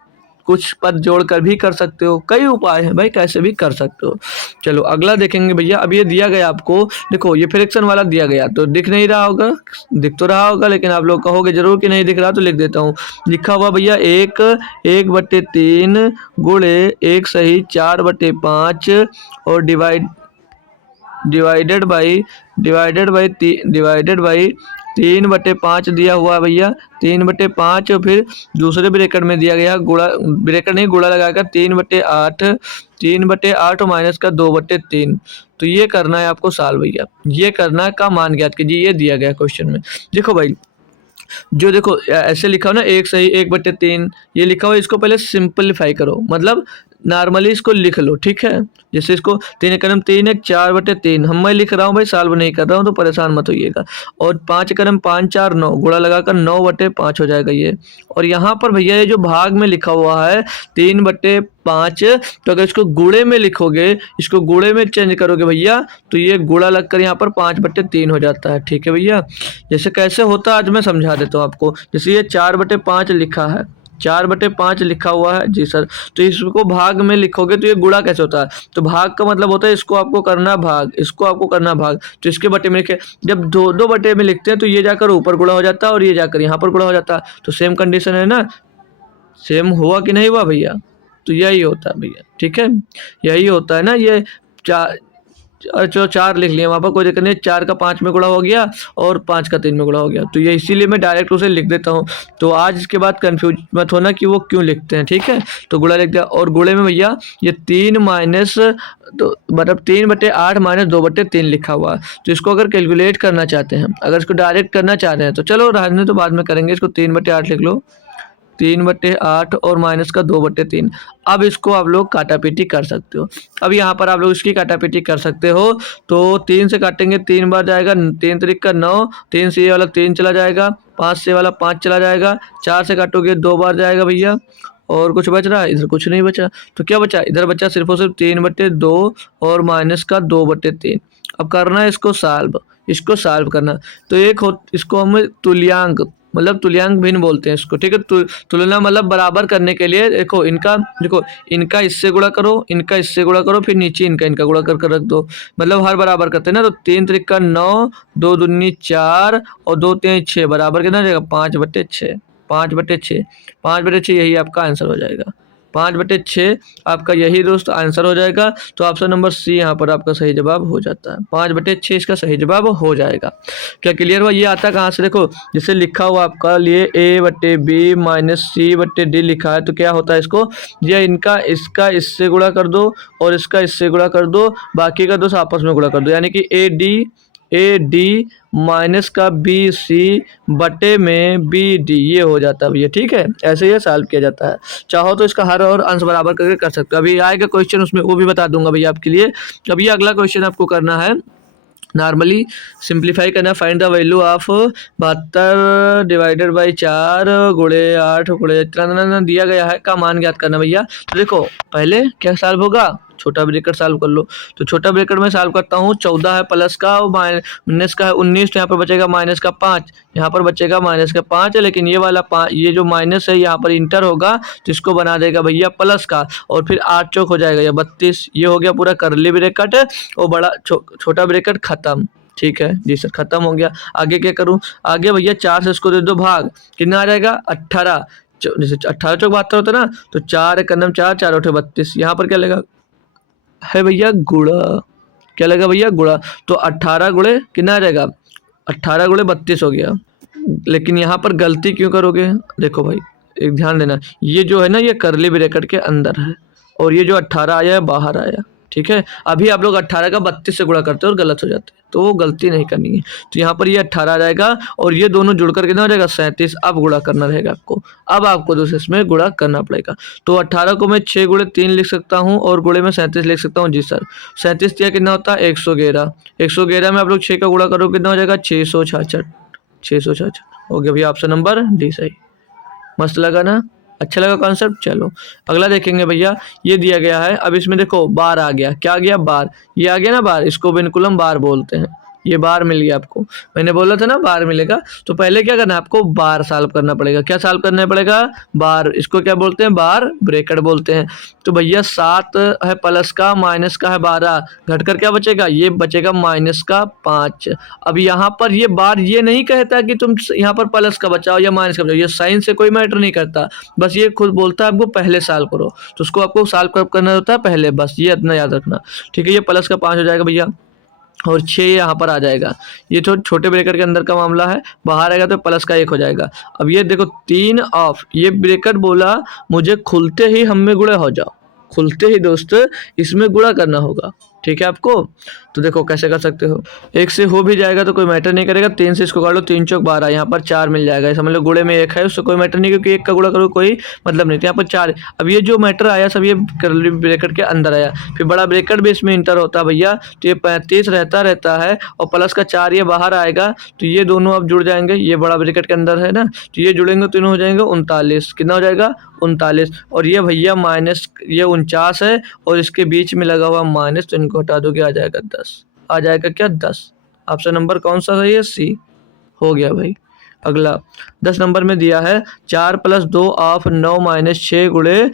कुछ पद जोड़कर भी कर सकते हो, कई उपाय हैं भाई, कैसे भी कर सकते हो। चलो अगला देखेंगे भैया। अब ये दिया गया आपको, देखो ये फ्रैक्शन वाला दिया गया, तो दिख नहीं रहा होगा, दिख तो रहा होगा, लेकिन आप लोग कहोगे जरूर कि नहीं दिख रहा, तो लिख देता हूँ। लिखा हुआ भैया 1/3 गुणे 1 सही 4/5 और डिवाइडेड बाई 3/5 दिया हुआ है भैया, 3/5, और फिर दूसरे ब्रैकेट में दिया गया गुणा, ब्रैकेट नहीं गुणा लगाकर 3/8, 3/8 और माइनस का 2/3। तो ये करना है आपको सॉल्व भैया, ये करना है का मान ज्ञात कीजिए, ये दिया गया क्वेश्चन में। देखो भाई, जो देखो ऐसे लिखा हो ना 1 सही 1/3, ये लिखा हुआ, इसको पहले सिंपलीफाई करो, मतलब नॉर्मली इसको लिख लो, ठीक है। जैसे इसको 3 एकम 3 1 4/3 हम मैं लिख रहा हूँ भाई, सॉल्व नहीं कर रहा हूँ, तो परेशान मत होइएगा। और 5 एकम 5 4 9 गुणा लगाकर 9/5 हो जाएगा ये। और यहाँ पर भैया ये जो भाग में लिखा हुआ है 3/5, तो अगर इसको गुणे में लिखोगे, इसको गुणे में चेंज करोगे भैया, तो ये गुणा लगकर यहाँ पर 5/3 हो जाता है, ठीक है भैया। जैसे कैसे होता है आज मैं समझा देता हूँ आपको। जैसे ये 4/5 लिखा है, 4/5 लिखा हुआ है जी सर, तो इसको भाग में लिखोगे तो ये गुणा कैसे होता है, तो भाग का मतलब होता है इसको आपको करना भाग, इसको आपको करना भाग, तो इसके बटे में लिखे, जब दो दो बटे में लिखते हैं तो ये जाकर ऊपर गुणा हो जाता है और ये जाकर यहाँ पर गुणा हो जाता है, तो सेम कंडीशन है ना, सेम हुआ कि नहीं हुआ भैया, तो यही होता है भैया, ठीक है, यही होता है ना। ये चार, चलो 4 लिख लिया वहाँ पर, कोई दिक्कत नहीं, 4 का 5 में गुणा हो गया और 5 का 3 में गुणा हो गया, तो ये इसीलिए मैं डायरेक्ट उसे लिख देता हूँ। तो आज इसके बाद कंफ्यूज मत होना कि वो क्यों लिखते हैं, ठीक है। तो गुणा लिख दिया, और गुणे में भैया ये 3 माइनस, तो मतलब 3/8 माइनस 2/3 लिखा हुआ है। तो इसको अगर कैलकुलेट करना चाहते हैं, अगर इसको डायरेक्ट करना चाह रहे हैं, तो चलो रहने तो बाद में करेंगे, इसको 3/8 लिख लो, 3/8 और माइनस का 2/3। अब इसको आप लोग काटापीटी कर सकते हो। अब यहाँ पर आप लोग इसकी काटापीटी कर सकते हो, तो 3 से काटेंगे, 3 बार जाएगा, 3 3 का 9, 3 से ये वाला 3 चला जाएगा, 5 से वाला 5 चला जाएगा, 4 से काटोगे 2 बार जाएगा भैया, और कुछ बच रहा है, इधर कुछ नहीं बचा, तो क्या बचा, इधर बचा सिर्फ और सिर्फ 3/2 और माइनस का 2/3। अब करना है इसको सॉल्व, इसको सॉल्व करना, तो एक हो, इसको हम तुल्यांक, मतलब तुल्यांक भिन्न बोलते हैं इसको, ठीक है। तुलना मतलब बराबर करने के लिए, देखो इनका इससे गुणा करो, इनका इससे गुणा करो, फिर नीचे इनका गुणा कर रख दो, मतलब हर बराबर करते हैं ना, तो 3 3 का 9, 2 दूनी 4 और 2 3 6 बराबर कितना हो जाएगा, 5/6, 5/6, 5/6, यही आपका आंसर हो जाएगा, 5/6 आपका यही दोस्त आंसर हो जाएगा। तो ऑप्शन नंबर सी यहाँ पर आपका सही जवाब हो जाता है, 5/6 इसका सही जवाब हो जाएगा। क्या क्लियर हुआ? ये आता कहाँ से, देखो जैसे लिखा हुआ आपका लिए A/B माइनस C/D लिखा है, तो क्या होता है इसको, ये इनका इसका इससे गुणा कर दो और इसका इससे गुणा कर दो, बाकी का दोस्त आपस में गुणा कर दो, यानी कि AD माइनस का BC बटे में BD, ये हो जाता है भैया, ठीक है। ऐसे ये सॉल्व किया जाता है। चाहो तो इसका हर और अंश बराबर करके कर सकते हो। अभी आएगा क्वेश्चन, उसमें वो भी बता दूंगा भैया आपके लिए। अभी अगला क्वेश्चन आपको करना है, नॉर्मली सिंप्लीफाई करना, find the value of 72 divided by 4 गुणे 8 गुणे इतना दिया गया है का मान ज्ञात करना भैया। तो देखो पहले क्या सॉल्व होगा, छोटा ब्रैकेट सॉल्व कर लो, तो छोटा ब्रैकेट में सॉल्व करता हूँ, 14 है प्लस का और माइनस का है 19, तो यहाँ पर बचेगा माइनस का 5, यहाँ पर बचेगा माइनस का 5 है, लेकिन ये वाला 5, ये जो माइनस है यहाँ पर इंटर होगा, तो इसको बना देगा भैया प्लस का, और फिर 8 चौक हो जाएगा या 32, ये हो गया पूरा करली ब्रैकेट और बड़ा छोटा ब्रैकेट खत्म, ठीक है जी सर, खत्म हो गया। आगे क्या करूँ, आगे भैया 4 से इसको दे दो भाग, कितना आ जाएगा 18, जैसे 18 चौक 72 होता है ना, तो 4 एक 4 4 8 32, यहाँ पर क्या लगेगा है भैया गुणा, क्या लगा भैया गुणा, तो 18 गुणे कितना आ जाएगा, 18 गुणे 32 हो गया। लेकिन यहाँ पर गलती क्यों करोगे, देखो भाई एक ध्यान देना, ये जो है ना ये करली ब्रैकेट के अंदर है और ये जो 18 आया है बाहर आया, ठीक है। अभी आप लोग 18 का 32 से गुणा करते हो और गलत हो जाते हैं, तो वो गलती नहीं करनी है। तो यहाँ पर ये 18 आ जाएगा और ये दोनों जुड़ कर कितना हो जाएगा 37। अब गुणा करना रहेगा आपको, अब आपको दूसरे इसमें गुणा करना पड़ेगा। तो 18 को मैं 6 गुणे 3 लिख सकता हूँ और गुणे में 37 लिख सकता हूँ। जी सर, 37 दिया कितना होता है 111। 111 में आप लोग 6 का गुणा करो कितना हो जाएगा 666। 666 हो गया भैया, ऑप्शन नंबर डी सही। मस्त लगा ना, अच्छा लगा कॉन्सेप्ट। चलो अगला देखेंगे भैया, ये दिया गया है। अब इसमें देखो बार आ गया, क्या आ गया बार, ये आ गया ना बार, इसको विनकुलम बार बोलते हैं। ये बार मिल गया आपको, मैंने बोला था ना बार मिलेगा। तो पहले क्या करना है आपको, बार सॉल्व करना पड़ेगा। क्या सॉल्व करना पड़ेगा, बार, इसको क्या बोलते हैं बार ब्रैकेट बोलते हैं। तो भैया 7 है प्लस का, माइनस का है 12, घटकर क्या बचेगा, ये बचेगा माइनस का 5। अब यहाँ पर ये बार ये नहीं कहता कि तुम यहाँ पर प्लस का बचाओ या माइनस का बचाओ, ये साइन से कोई मैटर नहीं करता, बस ये खुद बोलता है आपको पहले सॉल्व करो। तो उसको आपको सॉल्व कब करना होता है, पहले, बस ये इतना याद रखना। ठीक है, ये प्लस का 5 हो जाएगा भैया और 6 यहाँ पर आ जाएगा। ये तो छोटे ब्रैकेट के अंदर का मामला है, बाहर आएगा तो प्लस का 1 हो जाएगा। अब ये देखो 3 ऑफ, ये ब्रैकेट बोला मुझे खुलते ही हम में गुणे हो जाओ, खुलते ही दोस्त इसमें गुणा करना होगा। ठीक है आपको, तो देखो कैसे कर सकते हो। 1 से हो भी जाएगा तो कोई मैटर नहीं करेगा, 3 से इसको काट लो, 3 चौक 12, यहाँ पर 4 मिल जाएगा, समझ लो गुणे में 1 है, उससे कोई मैटर नहीं, क्योंकि 1 का गुणा करो कोई मतलब नहीं, तो यहाँ पर 4। अब ये जो मैटर आया सब ये कर्ली ब्रैकेट के अंदर आया, फिर बड़ा ब्रैकेट भी इसमें इंटर होता है भैया, तो ये 35 रहता है और प्लस का 4 ये बाहर आएगा, तो ये दोनों अब जुड़ जाएंगे, ये बड़ा ब्रैकेट के अंदर है ना, तो ये जुड़ेंगे तीनों हो जाएंगे 39। कितना हो जाएगा 39। और ये भैया माइनस, ये 49 है और इसके बीच में लगा हुआ माइनस, तो इनको हटा दोगे आ जाएगा 10। आ जाएगा क्या 10। ऑप्शन नंबर कौन सा सही है, सी। हो गया भाई। अगला 10 नंबर में दिया है 4 + 2 ऑफ 9 - 6 गुणे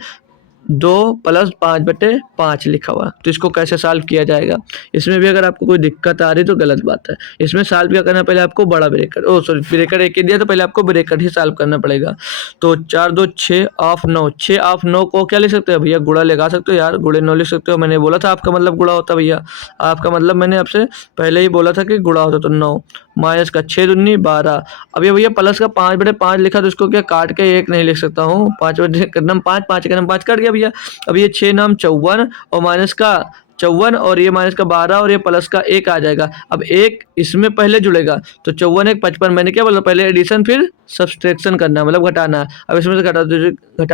2 + 5/5 लिखा हुआ, तो इसको कैसे सॉल्व किया जाएगा। इसमें भी अगर आपको कोई दिक्कत आ रही तो गलत बात है। इसमें सॉल्व क्या करना, पहले आपको बड़ा ब्रैकेट, ब्रैकेट एक ही दिया तो पहले आपको ब्रैकेट ही सॉल्व करना पड़ेगा। तो 4 2 6 ऑफ 9, 6 ऑफ 9 को क्या लिख सकते हो भैया, गुणा लगा सकते हो यार, गुणे 9 लिख सकते हो। मैंने बोला था आपका मतलब गुणा होता भैया, आपका मतलब मैंने आपसे पहले ही बोला था कि गुणा होता, तो 9 माइनस का 6 दूनी 12। अब ये भैया प्लस का 5/5 लिखा, तो इसको क्या काट के 1 नहीं लिख सकता हूँ, 5/5 5 कट गया भैया। अब ये 6 नाम 54 और माइनस का 54 और ये माइनस का 12 और ये प्लस का 1 आ जाएगा। अब 1 इसमें पहले जुड़ेगा, तो 54 1 55। मैंने क्या बोला, पहले एडिशन फिर सब्सट्रैक्शन करना है, मतलब घटाना है। अब इसमें से घटा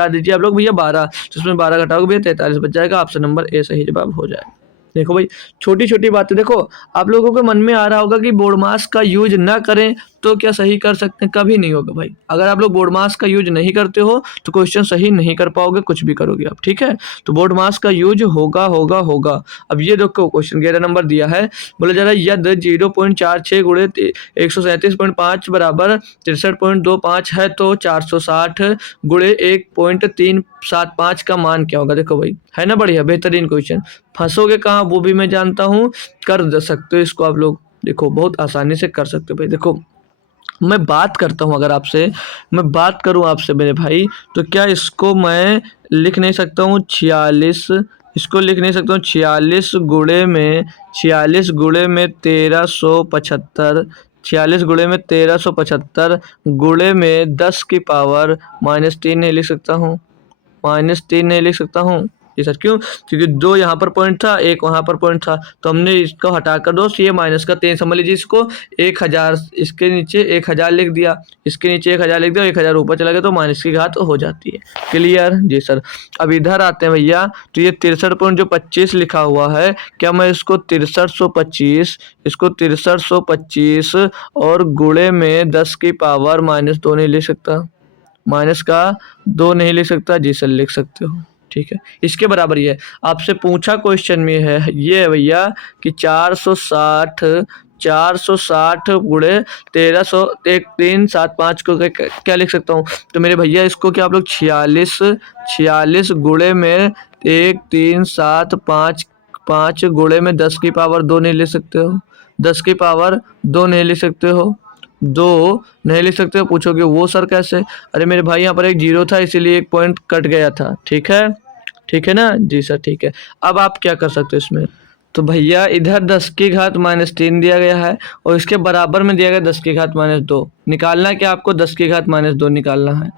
दीजिए आप लोग भैया 12, तो इसमें 12 घटाओगे भैया 43 बच जाएगा। ऑप्शन नंबर ए सही जवाब हो जाएगा। देखो भाई, छोटी छोटी बातें देखो, आप लोगों के मन में आ रहा होगा कि बोर्ड मास का यूज ना करें तो क्या सही कर सकते हैं, कभी नहीं होगा भाई। अगर आप लोग बोर्ड मास का यूज नहीं करते हो तो क्वेश्चन सही नहीं कर पाओगे, कुछ भी करोगे आप, ठीक है। तो बोर्ड मास का यूज होगा होगा होगा। अब ये देखो क्वेश्चन 11 नंबर दिया है, बोले जरा यदि 0.46 गुणे 137.5 बराबर 63.25 है तो 460 गुणे 1.375 का मान क्या होगा। देखो भाई, है ना बढ़िया बेहतरीन क्वेश्चन। फंसोगे कहाँ वो भी मैं जानता हूँ, कर सकते हो इसको आप लोग, देखो बहुत आसानी से कर सकते हो भाई। देखो मैं बात करता हूँ, अगर आपसे मैं बात करूँ आपसे मेरे भाई, तो क्या इसको मैं लिख नहीं सकता हूँ 46, इसको लिख नहीं सकता हूँ 46 गुणे में 1375, 46 गुणे में 1375 गुणे में 10 की पावर -3 नहीं लिख सकता हूँ, -3 नहीं लिख सकता हूँ। ये सर क्यों, क्योंकि 2 यहाँ पर पॉइंट था, 1 वहाँ पर पॉइंट था, तो हमने इसको हटाकर दोस्त ये माइनस का 3 समझ लीजिए, इसको 1000, इसके नीचे 1000 लिख दिया, इसके नीचे 1000 लिख दिया, 1000 ऊपर चला गया तो माइनस की घात हो जाती है। क्लियर जी सर। अब इधर आते हैं भैया, तो ये 63.25 लिखा हुआ है, क्या मैं इसको 6325, इसको 6325 और गुणे में 10 की पावर -2 नहीं लिख सकता, माइनस का 2 नहीं लिख सकता। जी सर लिख सकते हो, ठीक है। इसके बराबर ये आपसे पूछा क्वेश्चन में है, ये है भैया कि 460 गुणे 1375 को क्या लिख सकता हूँ। तो मेरे भैया इसको क्या आप लोग 46 गुणे में 1375 गुणे में 10 की पावर 2 नहीं लिख सकते हो, 10 की पावर 2 नहीं लिख सकते हो, 2 नहीं लिख सकते हो। पूछोगे वो सर कैसे, अरे मेरे भाई यहाँ पर एक 0 था इसीलिए एक पॉइंट कट गया था, ठीक है ना जी सर, ठीक है। अब आप क्या कर सकते हो इसमें, तो भैया इधर 10 की घात -3 दिया गया है और इसके बराबर में दिया गया 10 की घात -2। निकालना क्या आपको 10 की घात -2 निकालना है।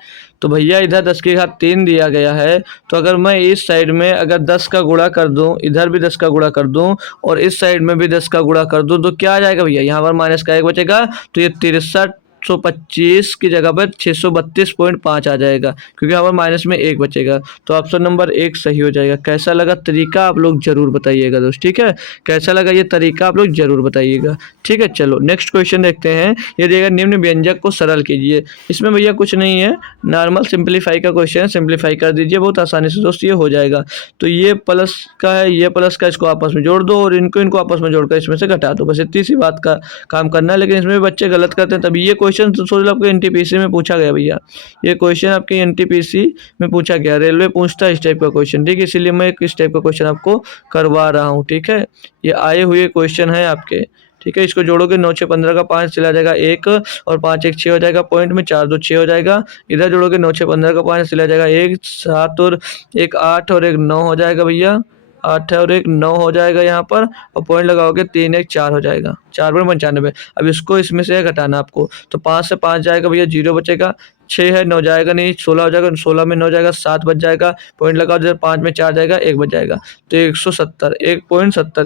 तो भैया इधर 10 की घात 3 दिया गया है, तो अगर मैं इस साइड में अगर 10 का गुणा कर दूं, इधर भी 10 का गुणा कर दूं और इस साइड में भी 10 का गुणा कर दूं, तो क्या आ जाएगा भैया, यहाँ पर माइनस का 1 बचेगा, तो ये 6325 की जगह पर 632.5 आ जाएगा, क्योंकि यहाँ पर माइनस में 1 बचेगा। तो ऑप्शन नंबर 1 सही हो जाएगा। कैसा लगा तरीका आप लोग जरूर बताइएगा दोस्त, ठीक है। कैसा लगा ये तरीका आप लोग जरूर बताइएगा, ठीक है। चलो नेक्स्ट क्वेश्चन देखते हैं। ये देगा निम्न व्यंजक को सरल कीजिए। इसमें भैया कुछ नहीं है, नॉर्मल सिंप्लीफाई का क्वेश्चन है, सिंप्लीफाई कर दीजिए बहुत आसानी से दोस्त, ये हो जाएगा। तो ये प्लस का है, ये प्लस का, इसको आपस में जोड़ दो और इनको आपस में जोड़कर इसमें से घटा दो, बस इतनी सी बात का काम करना है। लेकिन इसमें भी बच्चे गलत करते हैं, तभी ये क्वेश्चन तो सोच लो आपके एनटीपीसी में पूछा गया भैया। ये क्वेश्चन आपके एनटीपीसी में पूछा गया, रेलवे पूछता है इस टाइप का क्वेश्चन, ठीक है। इसीलिए मैं इस टाइप का क्वेश्चन आपको करवा रहा हूँ, ठीक है। ये आए हुए क्वेश्चन है आपके, ठीक है। इसको जोड़ोगे 9 6 15 का 5 चला जाएगा 1 और 5 1 6 हो जाएगा, पॉइंट में 4 2 6 हो जाएगा। इधर जोड़ोगे 9 6 15 का 5 चला जाएगा 1 7 और 1 8 और 1 9 हो जाएगा भैया, 8 है और 1 9 हो जाएगा यहाँ पर, और पॉइंट लगाओगे 3 1 4 हो जाएगा, 4 पर 95। अब इसको इसमें से घटाना आपको, तो 5 से 5 जाएगा भैया, 0 बचेगा। 6 है 9 जाएगा नहीं, 16 हो जाएगा, 16 में 9 जाएगा, 7 बच जाएगा, पॉइंट लगाओ, जब 5 में 4 जाएगा 1 बच जाएगा, तो 170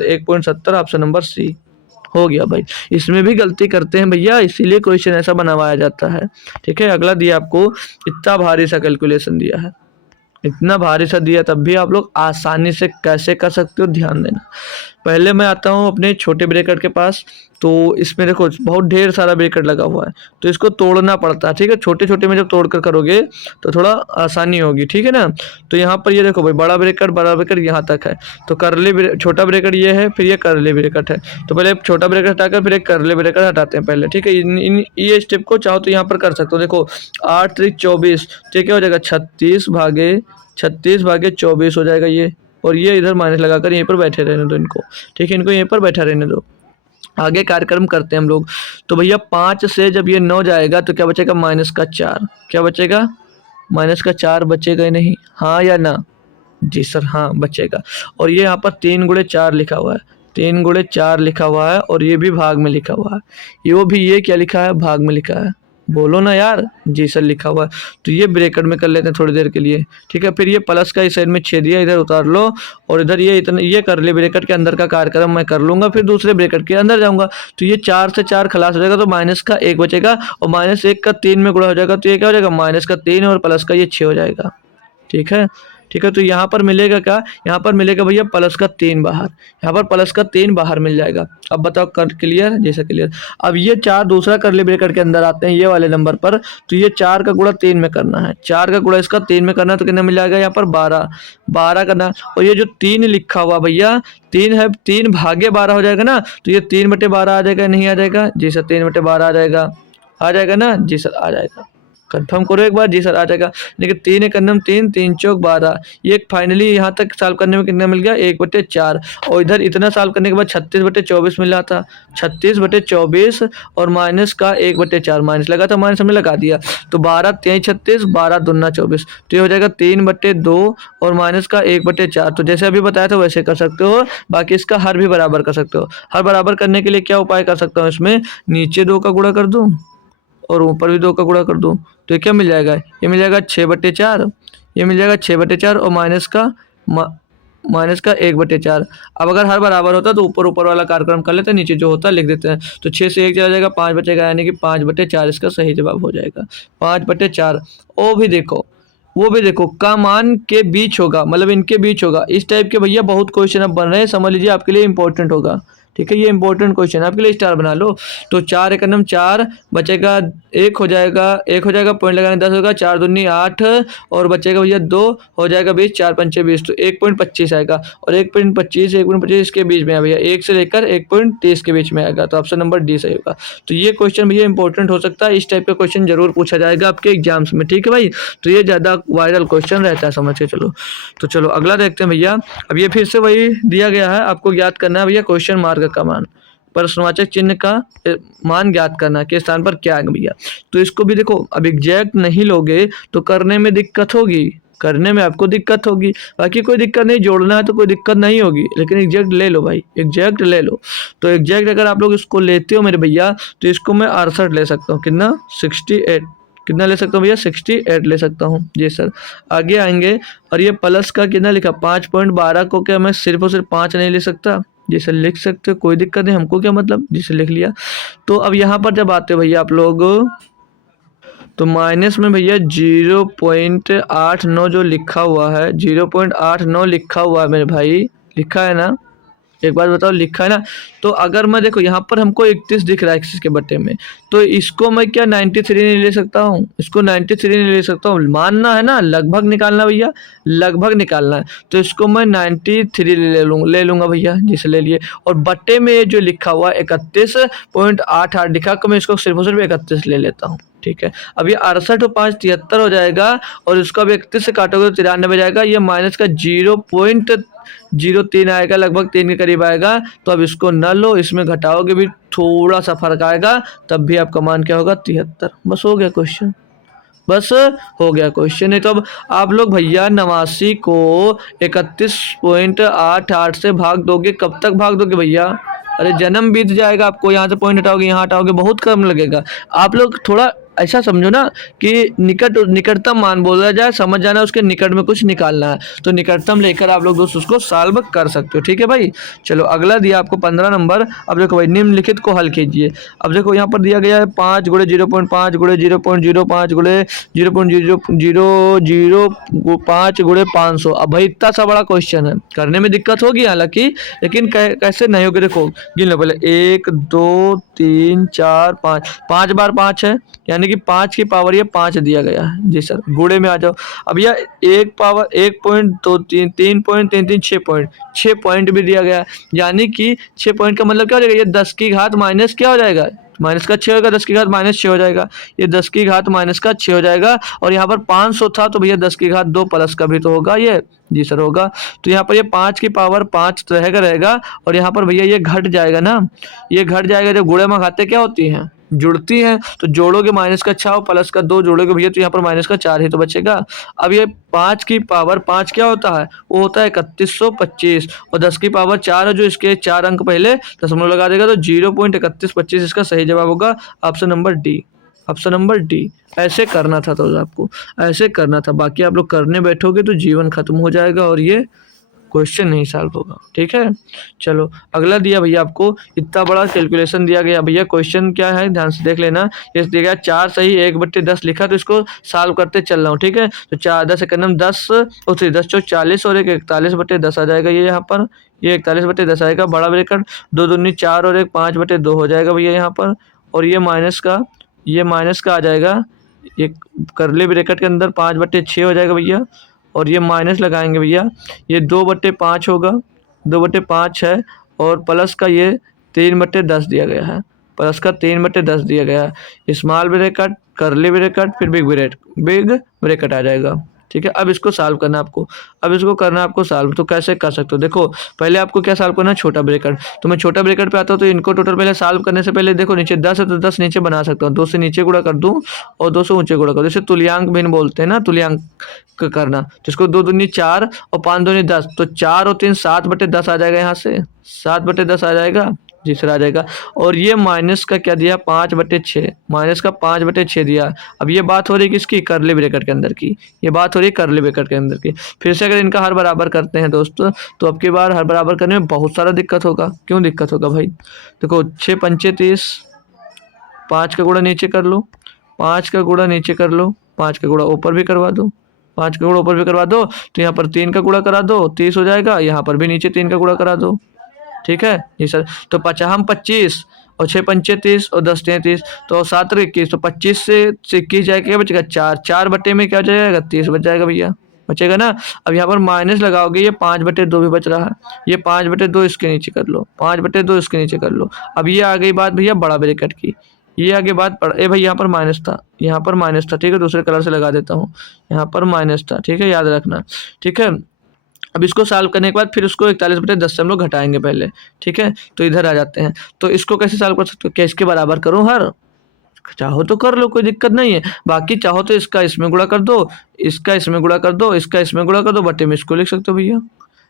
1.70 ऑप्शन नंबर सी हो गया भाई। इसमें भी गलती करते हैं भैया, इसीलिए क्वेश्चन ऐसा बनवाया जाता है, ठीक है। अगला दिया आपको, इतना भारी सा कैलकुलेशन दिया है, इतना भारी सा दिया, तब भी आप लोग आसानी से कैसे कर सकते हो ध्यान देना। पहले मैं आता हूँ अपने छोटे ब्रेकेट के पास। तो इसमें देखो बहुत ढेर सारा ब्रेकेट लगा हुआ है, तो इसको तोड़ना पड़ता है, ठीक है। छोटे छोटे में जब तोड़ कर करोगे तो थोड़ा आसानी होगी, ठीक है ना। तो यहाँ पर ये देखो भाई, बड़ा ब्रेकेट यहाँ तक है, तो छोटा ब्रेकेट ये है, फिर ये करली ब्रेकेट है। तो पहले छोटा ब्रेकेट हटाकर फिर एक करली ब्रेकेट हटाते हैं पहले, ठीक है। ये स्टेप को चाहो तो यहाँ पर कर सकते हो। देखो 8 3 24, तो क्या हो जाएगा 36 भागे 24 हो जाएगा ये, और ये इधर माइनस लगाकर यहीं पर बैठे रहने दो इनको, ठीक है। इनको यहीं पर बैठा रहने दो, आगे कार्यक्रम करते हैं हम लोग। तो भैया 5 से जब ये 9 जाएगा तो क्या बचेगा, -4। क्या बचेगा, -4 बचेगा ही नहीं, हाँ या ना? जी सर हाँ बचेगा। और ये यहाँ पर 3 गुणे 4 लिखा हुआ है, 3 गुणे 4 लिखा हुआ है, और ये भी भाग में लिखा हुआ है, ये क्या लिखा है, भाग में लिखा है, बोलो ना यार। जी सर लिखा हुआ है। तो ये ब्रैकेट में कर लेते हैं थोड़ी देर के लिए, ठीक है। फिर ये प्लस का इस साइड में छेद दिया, इधर उतार लो, और इधर ये इतना ये कर ले, ब्रैकेट के अंदर का कार्यक्रम मैं कर लूंगा, फिर दूसरे ब्रैकेट के अंदर जाऊंगा। तो ये 4 से 4 खलास हो जाएगा, तो माइनस का 1 बचेगा, और -1 का 3 में गुणा हो जाएगा, तो ये क्या हो जाएगा, -3 और प्लस का ये 6 हो जाएगा, ठीक है। ठीक है, तो यहाँ पर मिलेगा क्या, यहाँ पर मिलेगा भैया प्लस का 3 बाहर, यहाँ पर प्लस का 3 बाहर मिल जाएगा। अब बताओ कर क्लियर, जैसा क्लियर। अब ये 4 दूसरा करली ब्रैकेट के अंदर आते हैं ये वाले नंबर पर, तो ये 4 का गुणा 3 में करना है, 4 का गुणा इसका 3 में करना है, तो कितना मिल जाएगा यहाँ पर 12 करना। और ये जो 3 लिखा हुआ भैया 3 है, 3 भागे 12 हो जाएगा ना, तो ये 3/12 आ जाएगा, नहीं आ जाएगा? जी सर 3/12 आ जाएगा ना? जी सर आ जाएगा, कंफर्म करो एक बार। जी सर आ जाएगा। लेकिन 3 एक अन्नम 3, 3 चौक 12, ये फाइनली यहाँ तक सॉल्व करने में कितना मिल गया 1/4, और इधर इतना सॉल्व करने के बाद 36/24 मिला था, 36/24 और माइनस का 1/4 माइनस लगा था, माइनस हमने लगा दिया, तो 12 3 36, 12 दूना 24, तो ये हो जाएगा 3/2 और माइनस का 1/4। तो जैसे अभी बताया था वैसे कर सकते हो, बाकी इसका हर भी बराबर कर सकते हो। हर बराबर करने के लिए क्या उपाय कर सकता हूँ, इसमें नीचे 2 का गुणा कर दूँ और ऊपर भी 2 का गुणा कर दूं, तो ये क्या मिल जाएगा, ये मिल जाएगा 6/4, ये मिल जाएगा 6/4 और माइनस का 1/4। अब अगर हर बराबर होता तो ऊपर वाला कार्यक्रम कर लेते हैं, नीचे जो होता है लिख देते हैं। तो 6 से 1 चला जाएगा, 5 बचेगा, यानी कि 5/4 इसका सही जवाब हो जाएगा, 5/4। वो भी देखो का मान के बीच होगा, मतलब इनके बीच होगा। इस टाइप के भैया बहुत क्वेश्चन अब बन रहे हैं, समझ लीजिए आपके लिए इंपॉर्टेंट होगा, ठीक है। ये इंपॉर्टेंट क्वेश्चन है आपके लिए, स्टार बना लो। तो 4 एक अन्नम 4 बचेगा, 1 हो जाएगा, पॉइंट लगाने 10 होगा, 4 दूनी 8 और बचेगा भैया 2 हो जाएगा 20, 4 पंचे 20, तो 1.25 आएगा। और 1.25 इसके बीच में है भैया, 1 से लेकर 1.30 के बीच में आएगा, तो ऑप्शन नंबर डी सही होगा। तो ये क्वेश्चन भैया इंपॉर्टेंट हो सकता है, इस टाइप का क्वेश्चन जरूर पूछा जाएगा आपके एग्जाम्स में, ठीक है भाई। तो ये ज़्यादा वायरल क्वेश्चन रहता है, समझ के चलो। तो चलो अगला देखते हैं भैया। अब ये फिर से वही दिया गया है, आपको ज्ञात करना है भैया क्वेश्चन मार्क का मान, प्रश्नवाचक चिन्ह का मान ज्ञात करना के स्थान पर क्या है भैया। तो इसको भी देखो, अब एग्जैक्ट नहीं लोगे तो करने में दिक्कत होगी, करने में आपको दिक्कत होगी, बाकी कोई दिक्कत नहीं, जोड़ना है तो कोई दिक्कत नहीं होगी, लेकिन एग्जैक्ट ले लो भाई, एग्जैक्ट ले लो। तो एग्जैक्ट अगर आप लोग इसको लेते हो मेरे भैया, तो इसको मैं 68 ले सकता हूँ, कितना 68, कितना ले सकता हूँ भैया 68 ले सकता हूँ जी सर। आगे आएंगे, और ये प्लस का कितना लिखा 5.12 को क्या मैं सिर्फ और सिर्फ 5 नहीं ले सकता? जी सर लिख सकते हो, कोई दिक्कत नहीं, हमको क्या मतलब, जी सर लिख लिया। तो अब यहाँ पर जब आते हो भैया आप लोग, तो माइनस में भैया 0.89 जो लिखा हुआ है, 0.89 लिखा हुआ है मेरे भाई, लिखा है ना? एक बार बताओ, लिखा है ना? तो अगर मैं देखो यहाँ पर हमको 31 दिख रहा है एक्सिस के बट्टे में, तो इसको मैं क्या 93 नहीं ले सकता हूँ? इसको 93 नहीं ले सकता हूँ, मानना है ना, लगभग निकालना भैया, लगभग निकालना है। तो इसको मैं 93 ले लूँगा भैया, जिसे ले लिए। और बट्टे में जो लिखा हुआ 31.88 लिखा, तो मैं इसको सिर्फ और सिर्फ 31 ले लेता हूँ, ठीक है। अब ये 68 और 5 73 हो जाएगा, और इसको अब 31 से काटोगे तो 93 जाएगा। ये माइनस का 0.03 आएगा, लगभग 3 के करीब आएगा। तो अब इसको न लो, इसमें घटाओगे भी थोड़ा सा फर्क आएगा, तब भी आपका मान क्या होगा 73। बस हो गया क्वेश्चन, बस हो गया क्वेश्चन। नहीं तो अब आप लोग भैया 89 को 31.88 से भाग दोगे, कब तक भाग दोगे भैया? अरे जन्म बीत जाएगा, आपको यहाँ से पॉइंट हटाओगे, यहाँ हटाओगे, बहुत कम लगेगा। आप लोग थोड़ा ऐसा समझो ना कि निकटतम मान बोला जाए, समझ जाना उसके निकट में कुछ निकालना है, तो निकटतम लेकर आप लोग दोस्त उसको सॉल्व कर सकते हो, ठीक है भाई। चलो अगला दिया आपको 15 नंबर। अब देखो भाई, निम्नलिखित को हल कीजिए। अब देखो यहाँ पर दिया गया है 5 गुणे 0.5 गुणे 0.05 गुणे 0.005 गुणे 500। अब भाई इतना सा बड़ा क्वेश्चन है, करने में दिक्कत होगी हालांकि, लेकिन कैसे नहीं होगी, देखो गिन लो पहले, 1 2 3 4 5, 5 बार 5 है, यानी कि 5 की पावर ये 5 दिया गया है जी सर। गुणे में आ जाओ, अब यह 1 पावर 1.23 3.33 6 पॉइंट भी दिया गया है, यानी कि 6 पॉइंट का मतलब क्या हो जाएगा, ये 10 की घात माइनस क्या हो जाएगा, माइनस का 6 होगा, 10 की घात माइनस 6 हो जाएगा, ये 10 की घात माइनस का 6 हो जाएगा। और यहाँ पर 500 था, तो भैया 10 की घात 2 प्लस का भी तो होगा ये, जी सर होगा। तो यहाँ पर ये 5 की पावर 5 रहेगा, और यहाँ पर भैया ये घट जाएगा ना, ये घट जाएगा। जब गुणे में घाते क्या होती हैं, जुड़ती हैं, तो जोड़ोगे माइनस का 6 और प्लस का 2 जोड़ोगे भैया, तो यहाँ पर माइनस का 4 ही तो बचेगा। अब ये 5 की पावर 5 क्या होता है, वो होता है 3125, और 10 की पावर 4 है, जो इसके 4 अंक पहले दशमलव लगा देगा, तो 0.3125 इसका सही जवाब होगा, option number D, option number D. ऐसे करना था, तो आपको ऐसे करना था, बाकी आप लोग करने बैठोगे तो जीवन खत्म हो जाएगा और ये क्वेश्चन नहीं सॉल्व होगा, ठीक है। चलो अगला दिया भैया आपको, इतना बड़ा कैलकुलेशन दिया गया भैया। क्वेश्चन क्या है ध्यान से देख लेना, ये दिया गया 4 सही 1/10 लिखा, तो इसको सॉल्व करते चल रहा हूँ, ठीक है। तो 4 10 एकम 10 और 10 चौक 40 और 41/10 आ जाएगा, ये यहाँ पर ये 41/10 आएगा, बड़ा ब्रैकेट 2 दूनी 4 और 1 5/2 हो जाएगा भैया यहाँ पर। और ये माइनस का आ जाएगा, ये करली ब्रैकेट के अंदर 5/6 हो जाएगा भैया। और ये माइनस लगाएंगे भैया, ये 2/5 होगा, 2/5 है, और प्लस का ये 3/10 दिया गया है, प्लस का 3/10 दिया गया है। स्मॉल ब्रैकेट, करली ब्रैकेट, फिर बिग ब्रैकेट आ जाएगा, ठीक है। अब इसको सॉल्व करना है आपको, अब इसको करना है आपको सॉल्व। तो कैसे कर सकते हो, देखो पहले आपको क्या सॉल्व करना है, छोटा ब्रैकेट। तो मैं छोटा ब्रैकेट पे आता हूँ, तो इनको टोटल पहले सॉल्व करने से पहले देखो नीचे 10 है, तो 10 नीचे बना सकता हूँ, 2 से नीचे गुणा कर दूँ और 2 से ऊंचे गुणा कर दूँ, जैसे तुल्यांक भिन्न बोलते हैं ना, तुल्यांक करना। जिसको 2 दूनी 4 और 5 दूनी 10, तो 4 और 3 7/10 आ जाएगा, यहाँ से 7/10 आ जाएगा जी सर, आ जाएगा। और ये माइनस का क्या दिया 5/6, माइनस का 5/6 दिया। अब ये बात हो रही है किसकी, करली ब्रैकेट के अंदर की, ये बात हो रही है करली ब्रैकेट के अंदर की। फिर से अगर इनका हर बराबर करते हैं दोस्तों, तो अब की बार हर बराबर करने में बहुत सारा दिक्कत होगा। क्यों दिक्कत होगा भाई, देखो 6 पंचे 30, 5 का गुणा नीचे कर लो, 5 का गुणा नीचे कर लो, 5 का गुणा ऊपर भी करवा दो, 5 का गुणा ऊपर भी करवा दो, तो यहाँ पर 3 का गुणा करा दो, 30 हो जाएगा। यहाँ पर भी नीचे 3 का गुणा करा दो, ठीक है जी सर। तो 50 25 और 6 पंचे 30 और 10 33, तो 7 और 21, तो 25 से 21 जाएगा, क्या बचेगा 4, 4 में क्या हो जाएगा 30 बच जाएगा भैया, बचेगा ना। अब यहाँ पर माइनस लगाओगे, ये 5/2 भी बच रहा है, ये 5/2 इसके नीचे कर लो, 5/2 इसके नीचे कर लो। अब ये आ गई बात भैया बड़ा ब्रैकेट की, ये आगे बात ए भाई यहाँ पर माइनस था, यहाँ पर माइनस था, ठीक है, दूसरे कलर से लगा देता हूँ, यहाँ पर माइनस था, ठीक है, याद रखना, ठीक है। अब इसको सॉल्व करने के बाद फिर उसको 41/10 से हम लोग घटाएंगे पहले, ठीक है। तो इधर आ जाते हैं, तो इसको कैसे सॉल्व कर सकते हो, क्या इसके बराबर करूँ हर, चाहो तो कर लो, कोई दिक्कत नहीं है। बाकी चाहो तो इसका इसमें गुणा कर दो, इसका इसमें गुणा कर दो, इसका इसमें गुणा कर दो, बटे में इसको लिख सकते हो भैया।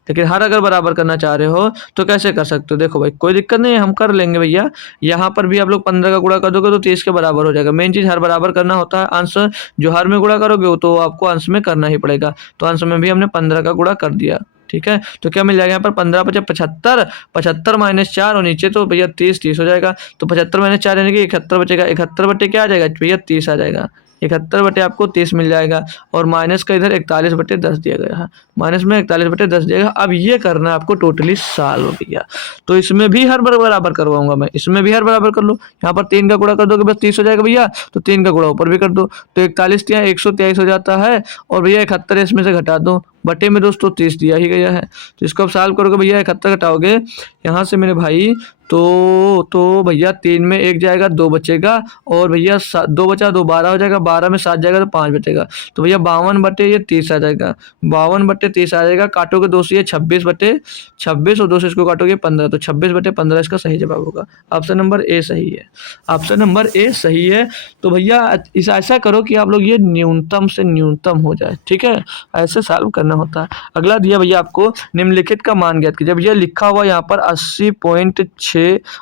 लेकिन हर अगर बराबर करना चाह रहे हो तो कैसे कर सकते हो, देखो भाई कोई दिक्कत नहीं है, हम कर लेंगे भैया। यहाँ पर भी आप लोग 15 का गुणा कर दोगे तो 30 के बराबर हो जाएगा। मेन चीज़ हर बराबर करना होता है, अंश जो हर में गुणा करोगे वो तो आपको अंश में करना ही पड़ेगा। तो अंश में भी हमने 15 का गुणा कर दिया, ठीक है। तो क्या मिल जाएगा यहाँ पर 15 पचे 75, 75 माइनस 4 और नीचे तो भैया 30, 30 हो जाएगा। तो 75 माइनस 4 यानी कि 71 बचेगा। 71 बटे क्या आ जाएगा भैया 30 आ जाएगा। 71 बटे आपको 30 मिल जाएगा और माइनस का इधर 41 बटे 10 दिया गया है, माइनस में 41 बटे 10 दिया गया। अब ये करना है आपको टोटली सॉल्व भैया। तो इसमें भी हर बराबर करवाऊंगा मैं, इसमें भी हर बराबर कर लो। यहाँ पर 3 का गुणा कर दोगे बस 30 हो जाएगा भैया, तो 3 का गुणा ऊपर भी कर दो तो 41 दिया 123 हो जाता है और भैया 71 इसमें से घटा दो, बटे में दोस्तों 30 दिया ही गया है। तो इसको आप सॉल्व करोगे भैया, 71 घटाओगे यहाँ से मेरे भाई तो भैया 3 में 1 जाएगा 2 बचेगा और भैया 2 बचा 2 12 हो जाएगा, 12 में 7 जाएगा तो 5 बचेगा। तो भैया 52 बटे ये 30 आ जाएगा, 52 बटे 30 आ जाएगा। काटोगे 2 से ये 26 बटे 26 और 2 से इसको काटोगे 15, तो 26 बटे 15 इसका सही जवाब होगा। ऑप्शन नंबर ए सही है, ऑप्शन नंबर ए सही है। तो भैया इस ऐसा करो कि आप लोग ये न्यूनतम से न्यूनतम हो जाए, ठीक है, ऐसे सॉल्व करना होता है। अगला दिया भैया आपको निम्नलिखित का मान ज्ञात कीजिए। भैया लिखा हुआ यहाँ पर 80.6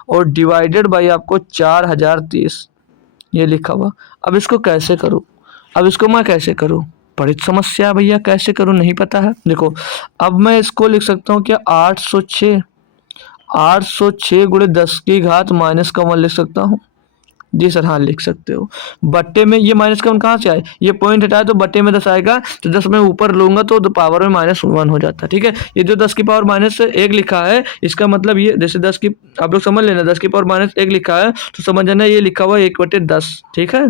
और डिवाइडेड बाई आपको 4030 ये लिखा हुआ। अब इसको कैसे करूँ, अब इसको मैं कैसे करूँ, बड़ी समस्या है भैया, कैसे करूँ नहीं पता है। देखो अब मैं इसको लिख सकता हूँ क्या 806, 806 गुणे 10 की घात माइनस का 1 लिख सकता हूँ। जी सर हाँ लिख सकते हो। बट्टे में ये माइनस का 1 कहाँ से आए, ये पॉइंट हटाए तो बट्टे में 10 आएगा, तो 10 मैं ऊपर लूंगा तो पावर में -1 हो जाता है, ठीक है। ये जो 10 की पावर -1 लिखा है इसका मतलब ये जैसे 10 की आप लोग समझ लेना, 10 की पावर -1 लिखा है तो समझ जाना ये लिखा हुआ 1/10, ठीक है।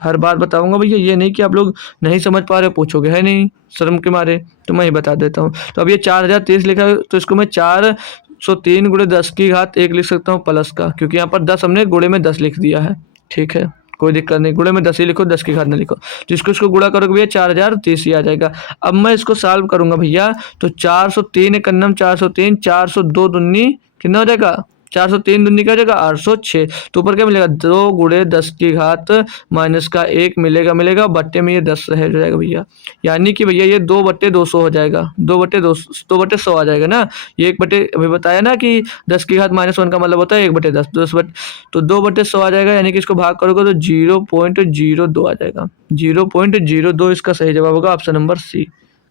हर बार बताऊंगा भैया, ये नहीं कि आप लोग नहीं समझ पा रहे पूछोगे, है नहीं शर्म के मारे, तो मैं ही बता देता हूँ। तो अब ये 4030 लिखा है तो इसको मैं 403 गुणे 10 की घात 1 लिख सकता हूँ प्लस का, क्योंकि यहाँ पर 10 हमने गुणे में 10 लिख दिया है, ठीक है, कोई दिक्कत नहीं, गुणे में 10 ही लिखो, 10 की घात ना लिखो। तो इसको गुणा करोगे भैया 4030 ही आ जाएगा। अब मैं इसको सॉल्व करूंगा भैया, तो 403 एक अन्नम 403, 402 दूनी कितना हो जाएगा 403 दूनी क्या हो जाएगा 806। तो ऊपर क्या मिलेगा 2 गुणे 10 की घात माइनस का 1 मिलेगा, बट्टे में ये 10 रह जाएगा भैया। यानी कि भैया ये 2/200 हो जाएगा, 2/100 आ जाएगा ना। ये 1 बटे अभी बताया ना कि 10 की घात -1 का मतलब होता है 1/10, 10 बटे तो 2/100 आ जाएगा। यानी कि इसको भाग करोगे तो 0.02 आ जाएगा, 0.02 इसका सही जवाब होगा, ऑप्शन नंबर सी।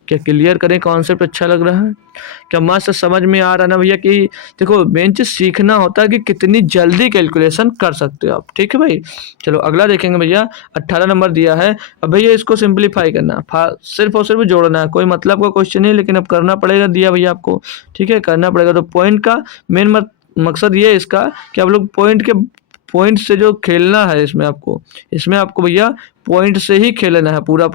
क्या क्लियर करें, कॉन्सेप्ट अच्छा लग रहा है क्या, मस्त समझ में आ रहा है ना भैया। कि देखो मेन चीज सीखना होता है कि कितनी जल्दी कैलकुलेशन कर सकते हो आप, ठीक है भाई। चलो अगला देखेंगे भैया, 18 नंबर दिया है। अब भैया इसको सिंप्लीफाई करना, सिर्फ और सिर्फ जोड़ना है, कोई मतलब का क्वेश्चन नहीं, लेकिन अब करना पड़ेगा, दिया भैया आपको, ठीक है, करना पड़ेगा। तो पॉइंट का मेन मकसद ये है इसका कि आप लोग पॉइंट से जो खेलना है इसमें आपको भैया पॉइंट से ही खेलना है पूरा,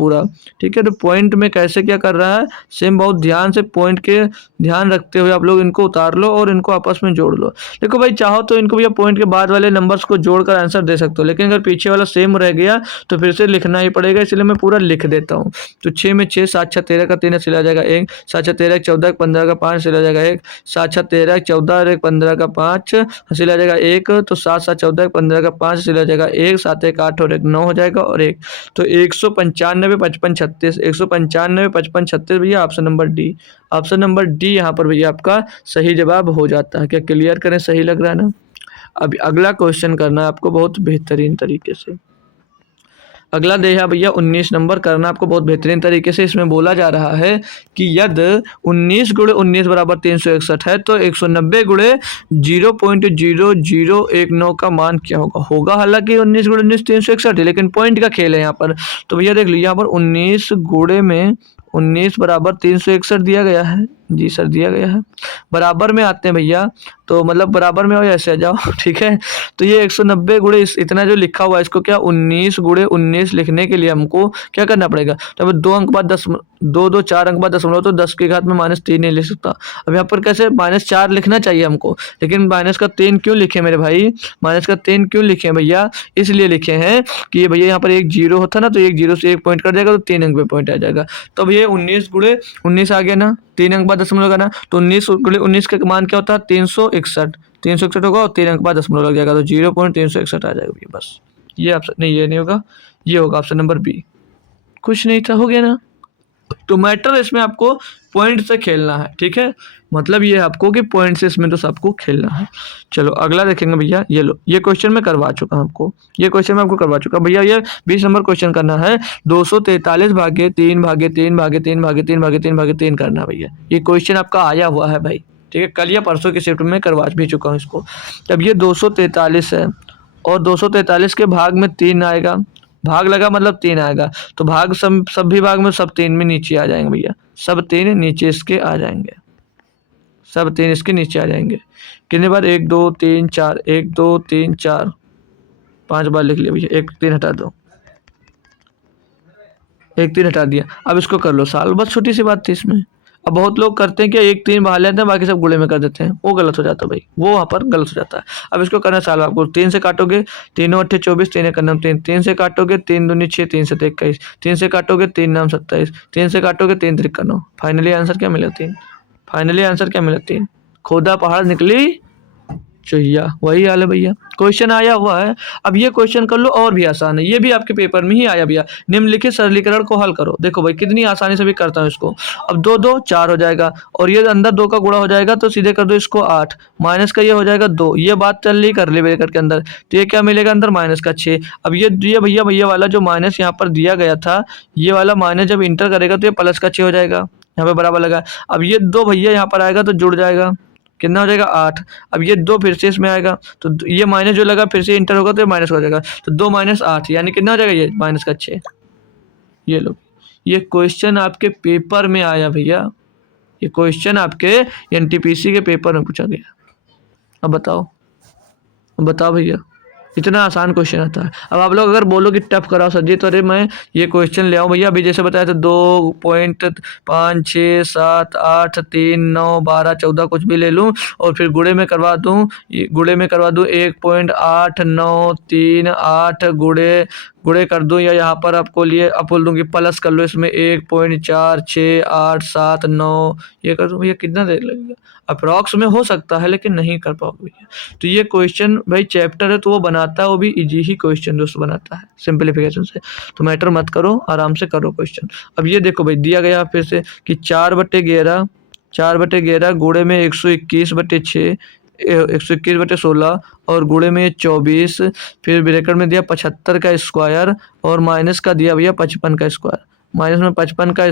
ठीक है। तो पॉइंट में कैसे क्या कर रहा है सेम बहुत ध्यान से पॉइंट के ध्यान रखते हुए आप लोग इनको उतार लो और इनको आपस में जोड़ लो। देखो भाई चाहो तो इनको भैया पॉइंट के बाद वाले नंबर्स को जोड़कर आंसर दे सकते हो, लेकिन अगर पीछे वाला सेम रह गया तो फिर से लिखना ही पड़ेगा, इसलिए मैं पूरा लिख देता हूँ। तो 6 में 6, 7 6 13 का 3 सिला जाएगा 1, 7 6 13 14 15 का 5 सिला जाएगा 1, 7 6 13 14 और 15 का 5 सिला जाएगा 1, तो 7 7 14 15 का 5 सिला जाएगा 1, 7 1 8 और 1 9 हो जाएगा और 1, तो 195 55 36, 195 55 36 भैया option number D, option number D यहाँ पर भैया आपका सही जवाब हो जाता है। क्या क्लियर करें, सही लग रहा है ना। अभी अगला क्वेश्चन करना है आपको बहुत बेहतरीन तरीके से। अगला देखा भैया 19 नंबर करना आपको बहुत बेहतरीन तरीके से। इसमें बोला जा रहा है कि यदि 19 गुणे 19 बराबर 361 है तो 190 गुणे 0.0019 का मान क्या होगा। हालांकि 19 गुणे 19 361 है, लेकिन पॉइंट का खेल है यहाँ पर। तो भैया देख लीजिए यहाँ पर 19 गुणे में 19 बराबर 361 दिया गया है, जी सर दिया गया है। बराबर में आते हैं भैया, तो मतलब बराबर में हो ऐसे आ जाओ, ठीक है। तो ये 190 गुणे इतना जो लिखा हुआ है इसको क्या 19 गुणे 19 लिखने के लिए हमको क्या करना पड़ेगा। तो अब 2 अंक बाद 10 2 4 अंक बाद दशमलव, तो 10 की घात में -3 नहीं लिख सकता। अब यहाँ पर कैसे -4 लिखना चाहिए हमको, लेकिन -3 क्यों लिखे मेरे भाई, -3 क्यों लिखे भैया, इसलिए लिखे हैं कि ये भैया यहाँ पर एक 0 होता ना, तो एक 0 से 1 पॉइंट कर जाएगा तो 3 अंक पे पॉइंट आ जाएगा। तो ये 19 गुणे 19 आ गया ना, 3 अंक बाद दशमलव का ना, तो 19 गुणे 19 का मान क्या होता है 361, 361 होगा और 3 अंक बाद दशमलव लग जाएगा तो 0.361 आ जाएगा भैया। बस ये ऑप्शन नहीं, ये नहीं होगा, ये होगा ऑप्शन नंबर बी। कुछ नहीं था, हो गया ना। तो मैटर इसमें आपको पॉइंट से खेलना है, ठीक है, मतलब ये आपको कि पॉइंट से इसमें तो सबको खेलना है। चलो अगला देखेंगे भैया। ये लो, ये क्वेश्चन मैं करवा चुका हूँ आपको, ये क्वेश्चन मैं आपको करवा चुका हूँ भैया। ये 20 नंबर क्वेश्चन करना है। 243 भागे 3 भागे 3 भागे 3 भागे 3 भागे 3 भागे 3 करना है भैया। ये क्वेश्चन आपका आया हुआ है भाई, ठीक है, कल या परसों की शिफ्ट में करवा भी चुका हूँ इसको। तब ये 243 है और 243 के भाग में 3 आएगा, भाग लगा मतलब 3 आएगा, तो भाग सब भी भाग में सब 3 में नीचे आ जाएंगे भैया, सब 3 नीचे इसके आ जाएंगे, सब 3 इसके नीचे आ जाएंगे। कितने बार? 1 2 3 4, 1 2 3 4, 5 बार लिख लिया भैया। 1 3 हटा दो, 1 3 हटा दिया। अब इसको कर लो साल, बस छोटी सी बात थी इसमें। अब बहुत लोग करते हैं कि 1 3 बाहर लेते हैं, बाकी सब गुणे में कर देते हैं, वो गलत हो जाता है भाई, वो वहाँ पर गलत हो जाता है। अब इसको करना साल, आपको 3 से काटोगे, 3 8 24, 3 1 9 3, 3 से काटोगे 3 दूनी 6, 3 से 21, 3 से काटोगे 3 9 27, 3 से काटोगे 3 3 9। फाइनली आंसर क्या मिला? 3। फाइनली आंसर क्या मिला? 3। खोदा पहाड़ निकली चुहिया, वही हाल है भैया। क्वेश्चन आया हुआ है। अब ये क्वेश्चन कर लो, और भी आसान है, ये भी आपके पेपर में ही आया भैया। निम्नलिखित सरलीकरण को हल करो। देखो भाई कितनी आसानी से भी करता हूँ इसको। अब 2 2 4 हो जाएगा और ये अंदर 2 का गुणा हो जाएगा तो सीधे कर दो इसको 8, माइनस का ये हो जाएगा 2, ये बात चल रही कर ले ब्रैकेट के अंदर, तो ये क्या मिलेगा अंदर? माइनस का 6। अब ये भैया भैया वाला जो माइनस यहाँ पर दिया गया था, ये वाला माइनस जब इंटर करेगा तो ये प्लस का 6 हो जाएगा, यहाँ पे बराबर लगा। अब ये 2 भैया यहाँ पर आएगा तो जुड़ जाएगा, कितना हो जाएगा? 8। अब ये 2 फिर से इसमें आएगा तो ये माइनस जो लगा फिर से इंटर होगा तो ये माइनस हो जाएगा, तो 2 - 8 यानी कितना हो जाएगा? ये माइनस का 6। ये लो, ये क्वेश्चन आपके पेपर में आया भैया, ये क्वेश्चन आपके एनटीपीसी के पेपर में पूछा गया। अब बताओ, अब बताओ भैया, इतना आसान क्वेश्चन आता है। अब आप लोग अगर बोलो कि टफ कराओ सर जी, तो अरे मैं ये क्वेश्चन ले आऊँ भैया। अभी जैसे बताया था 2.5 6 7 8 3 9 12 14 कुछ भी ले लूँ और फिर गुणे में करवा दूँ, गुणे में करवा दूँ 1.893 गुणे कर दूँ, या यहाँ पर आपको लिए अब बोल दूँ कि प्लस कर लो इसमें 1.46879 ये कर दूँ भैया, कितना देर लगेगा? अप्रॉक्स में हो सकता है लेकिन नहीं कर पाओगे भैया। तो ये क्वेश्चन भाई चैप्टर है तो वो बनाता है, वो भी इजी ही क्वेश्चन दोस्तों बनाता है सिंप्लीफिकेशन से, तो मैटर मत करो, आराम से करो क्वेश्चन। अब ये देखो भाई दिया गया फिर से कि 4/11 गुणे में 121/6, 121/16 और गुणे में 24, फिर ब्रैकेट में दिया 75 का स्क्वायर और माइनस का दिया भैया 55 का स्क्वायर, माइनस में 55 का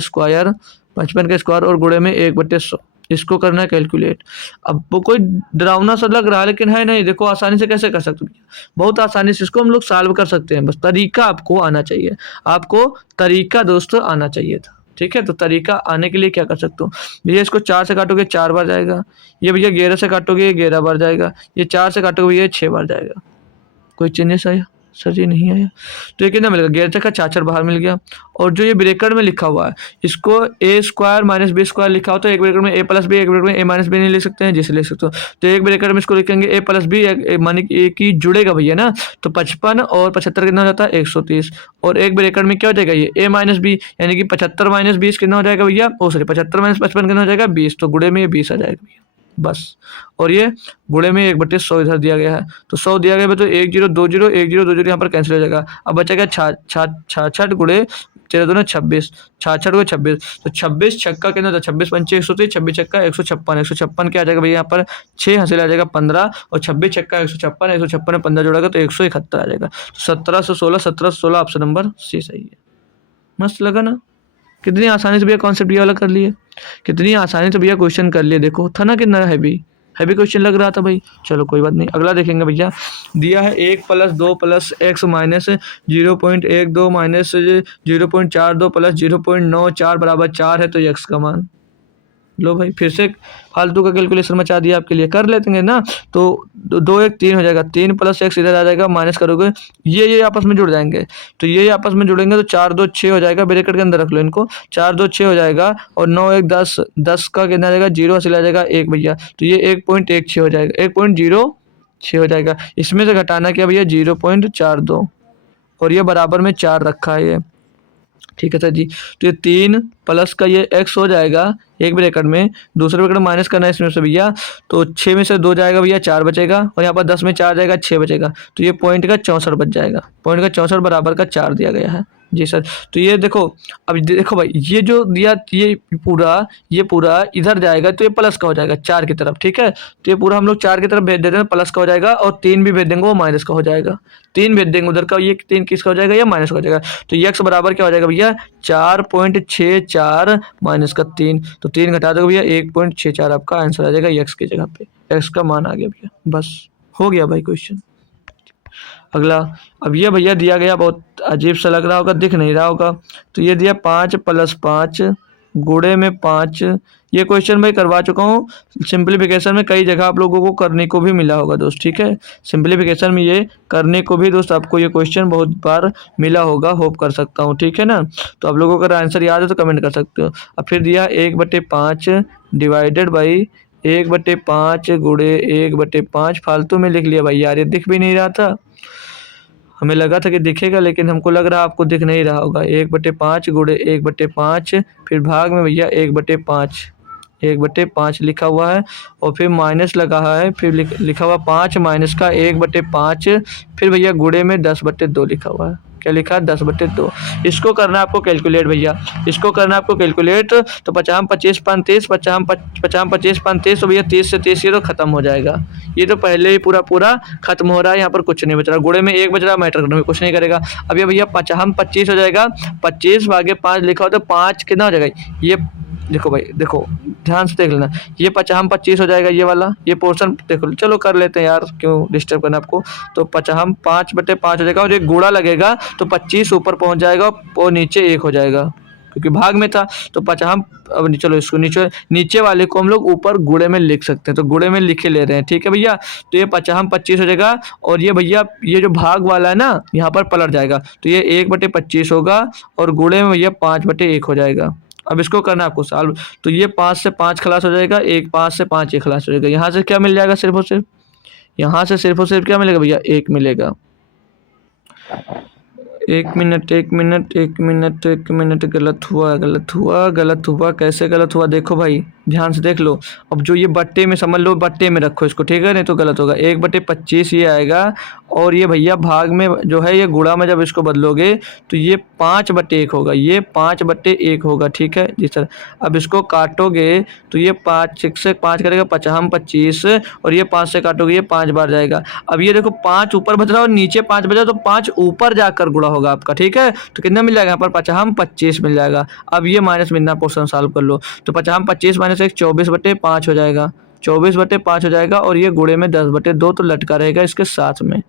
स्क्वायर और गुणे में 1/100। इसको करना है कैलकुलेट। अब वो कोई डरावना सा लग रहा है लेकिन है नहीं, देखो आसानी से कैसे कर सकते हो, बहुत आसानी से इसको हम लोग सॉल्व कर सकते हैं, बस तरीका आपको आना चाहिए, आपको तरीका दोस्तों आना चाहिए था, ठीक है। तो तरीका आने के लिए क्या कर सकते हो भैया, इसको 4 से काटोगे 4 बार जाएगा, ये भैया 11 से काटोगे 11 बार जाएगा, ये 4 से काटोगे भैया 6 बार जाएगा। कोई चेंजेस आया? सर जी नहीं आया। तो ये कितना मिलेगा? 11 का 4 बाहर मिल गया, और जो ये ब्रैकेट में लिखा हुआ है इसको a² - b² लिखा हो तो एक ब्रैकेट में a + b, एक ब्रैकेट में a - b नहीं लिख सकते हैं, जिसे लिख सकते हो। तो एक ब्रैकेट में इसको लिखेंगे a + b, मानी कि एक ही जुड़ेगा भैया ना, तो 55 और 75 कितना हो जाता है? 130। और एक ब्रैकेट में क्या हो जाएगा? ये a - b यानी कि 75 - 20 कितना हो जाएगा भैया? 75 - 55 कितना हो जाएगा? 20। तो गुणे में ये 20 आ जाएगा भैया, बस। और ये गुणे में 1/100 इधर दिया गया है, तो 100 दिया गया है तो 1020 यहाँ पर कैंसिल हो जाएगा। अब बचेगा 66 गुणे 13 दूना 26, 66 को 26, तो 26 छक्का कितना था? 26 पंचे 130, 26 छक्का 156 क्या आ जाएगा भैया? यहाँ पर 6 हासिल आ जाएगा 15, और 26 छक्का 156 में 15 जोड़ेगा तो 171 आ जाएगा। तो 1716 ऑप्शन नंबर सी सही है। मस्त लगा ना? कितनी आसानी से भैया कॉन्सेप्ट ये वाला कर लिए, कितनी आसानी से भैया क्वेश्चन कर लिए। देखो था ना कितना हैवी क्वेश्चन लग रहा था भाई। चलो कोई बात नहीं, अगला देखेंगे भैया। दिया है 1 + 2 + x - 0.12 - 0.42 + 0.94 बराबर 4 है, तो x का मान लो भाई। फिर से फालतू का कैलकुलेशन मचा दिया आपके लिए, कर लेते हैं ना। तो 2 1 3 हो जाएगा, 3 + x इधर आ जाएगा, माइनस करोगे ये आपस में जुड़ जाएंगे, तो ये आपस में जुड़ेंगे तो 4 2 6 हो जाएगा, ब्रैकेट के अंदर रख लो इनको, 4 2 6 हो जाएगा, और 9 1 10, 10 का कितना आ जाएगा? 0 हासिल आ जाएगा 1 भैया, तो ये 1.16 हो जाएगा, 1.06 हो जाएगा। इसमें से घटाना क्या भैया? 0.42, और ये बराबर में 4 रखा है ये, ठीक है सर जी। तो ये 3 प्लस का ये x हो जाएगा एक ब्रैकेट में, दूसरे ब्रैकेट में माइनस करना है इसमें से भैया, तो 6 में से 2 जाएगा भैया, 4 बचेगा, और यहाँ पर 10 में 4 जाएगा, 6 बचेगा, तो ये पॉइंट का 64 बच जाएगा। पॉइंट का 64 बराबर का 4 दिया गया है जी सर। तो ये देखो, अब देखो भाई, ये जो दिया ये पूरा इधर जाएगा तो ये प्लस का हो जाएगा 4 की तरफ, ठीक है। तो ये पूरा हम लोग 4 की तरफ भेज देते हैं, प्लस का हो जाएगा, और 3 भी भेज देंगे वो माइनस का हो जाएगा। 3 भेज देंगे उधर का, ये 3 किसका हो जाएगा, ये माइनस का हो जाएगा। तो ये x बराबर क्या हो जाएगा भैया, 4.64 माइनस का 3, तो 3 घटा दो भैया, 1.64 आपका आंसर आ जाएगा x की जगह पे। x का मान आ गया भैया, बस हो गया भाई क्वेश्चन। अगला, अब ये भैया दिया गया, बहुत अजीब सा लग रहा होगा, दिख नहीं रहा होगा। तो ये दिया 5 + 5 गुणे में 5। ये क्वेश्चन भाई करवा चुका हूँ सिंप्लीफिकेशन में, कई जगह आप लोगों को करने को भी मिला होगा दोस्त, ठीक है। सिंप्लीफिकेशन में ये करने को भी दोस्त आपको ये क्वेश्चन बहुत बार मिला होगा, होप कर सकता हूँ, ठीक है ना। तो आप लोगों को अगर आंसर याद है तो कमेंट कर सकते हो। अब फिर दिया 1/5 डिवाइडेड बाई 1/5 गुणे 1/5, फालतू में लिख लिया भाई यार, ये दिख भी नहीं रहा था, हमें लगा था कि दिखेगा, लेकिन हमको लग रहा आपको दिख नहीं रहा होगा। 1/5 गुणे 1/5, फिर भाग में भैया 1/5, 1/5 लिखा हुआ है, और फिर माइनस लगा है, फिर लिखा हुआ 5 माइनस का 1/5, फिर भैया गुणे में 10/2 लिखा हुआ है। क्या लिखा है, 10/2। इसको करना है आपको कैलकुलेट भैया, इसको करना है आपको कैलकुलेट। तो 50 25 5 30, 50 25 5 30, तो भैया 30 से 30 ये तो खत्म हो जाएगा, ये तो पहले ही पूरा खत्म हो रहा है, यहाँ पर कुछ नहीं बच रहा। गुणे में 1 बच रहा, मैटर करने में कुछ नहीं करेगा। अब ये भैया 50 25 हो जाएगा, 25 भागे 5 लिखा हो तो 5 कितना हो जाएगा, ये देखो भाई, देखो ध्यान से देख लेना, ये 50 25 हो जाएगा, ये वाला ये पोर्शन देखो, चलो कर लेते हैं यार, क्यों डिस्टर्ब करना आपको। तो 50 5/5 हो जाएगा, और एक गुणा लगेगा तो 25 ऊपर पहुंच जाएगा और नीचे 1 हो जाएगा, क्योंकि भाग में था। तो 50, अब चलो इसको नीचे वाले को हम लोग ऊपर गुणे में लिख सकते हैं, तो गुणे में लिखे ले रहे हैं, ठीक है भैया। तो ये 50 25 हो जाएगा, और ये भैया ये जो भाग वाला है ना, यहाँ पर पलट जाएगा, तो ये 1/25 होगा, और गुणे में भैया 5/1 हो जाएगा। अब इसको करना है आपको सॉल्व, तो ये 5 से 5 खलास हो जाएगा, 5 से 5 ये खलास हो जाएगा। यहाँ से क्या मिल जाएगा, सिर्फ और सिर्फ यहाँ से सिर्फ और सिर्फ क्या मिलेगा भैया, 1 मिलेगा। 1 मिनट 1 मिनट 1 मिनट 1 मिनट, गलत हुआ, कैसे गलत हुआ, देखो भाई ध्यान से देख लो। अब जो ये बट्टे में समझ लो, बट्टे में रखो इसको, ठीक है, नहीं तो गलत होगा। 1/25 ये आएगा, और ये भैया भाग में जो है, ये गुणा में जब इसको बदलोगे तो ये 5/1 होगा, ये 5/1 होगा, ठीक है जी सर। अब इसको काटोगे तो ये 5 से 5 करेगा 50 25, और ये 5 से काटोगे ये 5 बार जाएगा। अब ये देखो 5 ऊपर बच रहा है और नीचे 5 बचा, तो 5 ऊपर जाकर गुणा होगा आपका, ठीक है। तो कितना मिल जाएगा यहाँ पर, 50 25 मिल जाएगा। अब ये माइनस मिलना पोर्शन सॉल्व कर लो, तो 50 25 माइनस 1 24/5 हो जाएगा, 24/5 हो जाएगा, और ये गुणे में 10/2 तो लटका रहेगा इसके साथ में।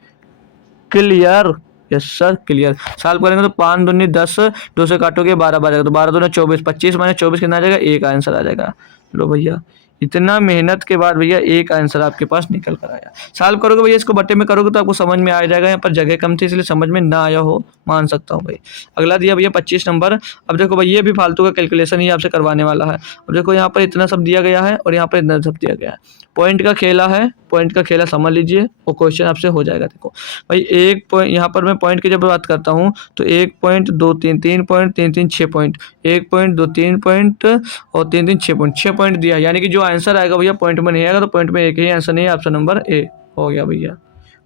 Clear, yes sir clear. Solve करेंगे तो 5 दूनी 10, 2 से काटोगे 12 बचेगा, तो 12 दूनी 24, 25 माइनस 24 कितना आ जाएगा, 1 आंसर आ जाएगा। लो भैया, इतना मेहनत के बाद भैया 1 आंसर आपके पास निकल कर आया। सॉल्व करोगे भैया, इसको बट्टे में करोगे तो आपको समझ में आ जाएगा, यहाँ पर जगह कम थी इसलिए समझ में ना आया हो, मान सकता हूँ भाई। अगला दिया भैया 25 नंबर। अब देखो भाई, ये भी फालतू का कैलकुलेशन ही आपसे करवाने वाला है। अब देखो यहाँ पर इतना सब दिया गया है, और यहाँ पर इतना सब दिया गया है, पॉइंट का खेला है, पॉइंट का खेला समझ लीजिए, वो क्वेश्चन आपसे हो जाएगा। देखो भाई, एक पॉइंट यहाँ पर मैं पॉइंट की जब बात करता हूँ तो 1.23 3 पॉइंट 3 3 6 पॉइंट, 1.23 पॉइंट और 3 3 6 पॉइंट, 6 पॉइंट दिया है, यानी कि जो आंसर आएगा भैया पॉइंट में नहीं आएगा, तो पॉइंट में एक ही आंसर नहीं है, ऑप्शन नंबर ए हो गया भैया,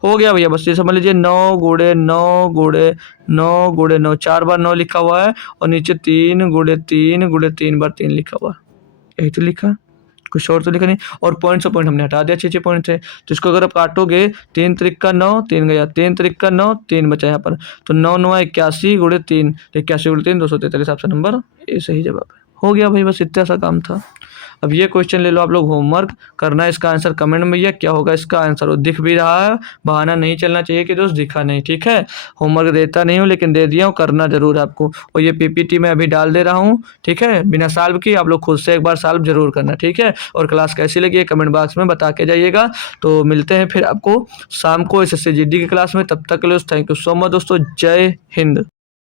हो गया भैया। बस ये समझ लीजिए, 9 गुणे 9 गुणे 9 गुणे 9, 4 बार 9 लिखा हुआ है, और नीचे 3 गुणे 3 गुणे 3 बार 3 लिखा हुआ है, यही तो लिखा, कुछ और तो लिखा नहीं। और पॉइंट से पॉइंट हमने हटा दिया, 6 पॉइंट थे, तो इसको अगर आप काटोगे 3 त्रिक 9, 3 गया, 3 त्रिक 9, 3 बचा यहाँ पर, तो 9 9 81 गुणे 3, 81 गुणे 3 243, ऑप्शन नंबर ए सही जवाब है। हो गया भाई, बस इतना सा काम था। अब ये क्वेश्चन ले लो आप लोग होमवर्क करना है, इसका आंसर कमेंट में भैया क्या होगा इसका आंसर, वो दिख भी रहा है, बहाना नहीं चलना चाहिए कि दोस्त दिखा नहीं, ठीक है। होमवर्क देता नहीं हूँ लेकिन दे दिया हूँ, करना जरूर आपको। और ये पीपीटी में अभी डाल दे रहा हूँ, ठीक है, बिना सॉल्व की आप लोग खुद से एक बार सॉल्व जरूर करना, ठीक है। और क्लास कैसी लगी कमेंट बॉक्स में बता के जाइएगा। तो मिलते हैं फिर आपको शाम को SSC GD की क्लास में, तब तक के लिए थैंक यू सो मच दोस्तों, जय हिंद।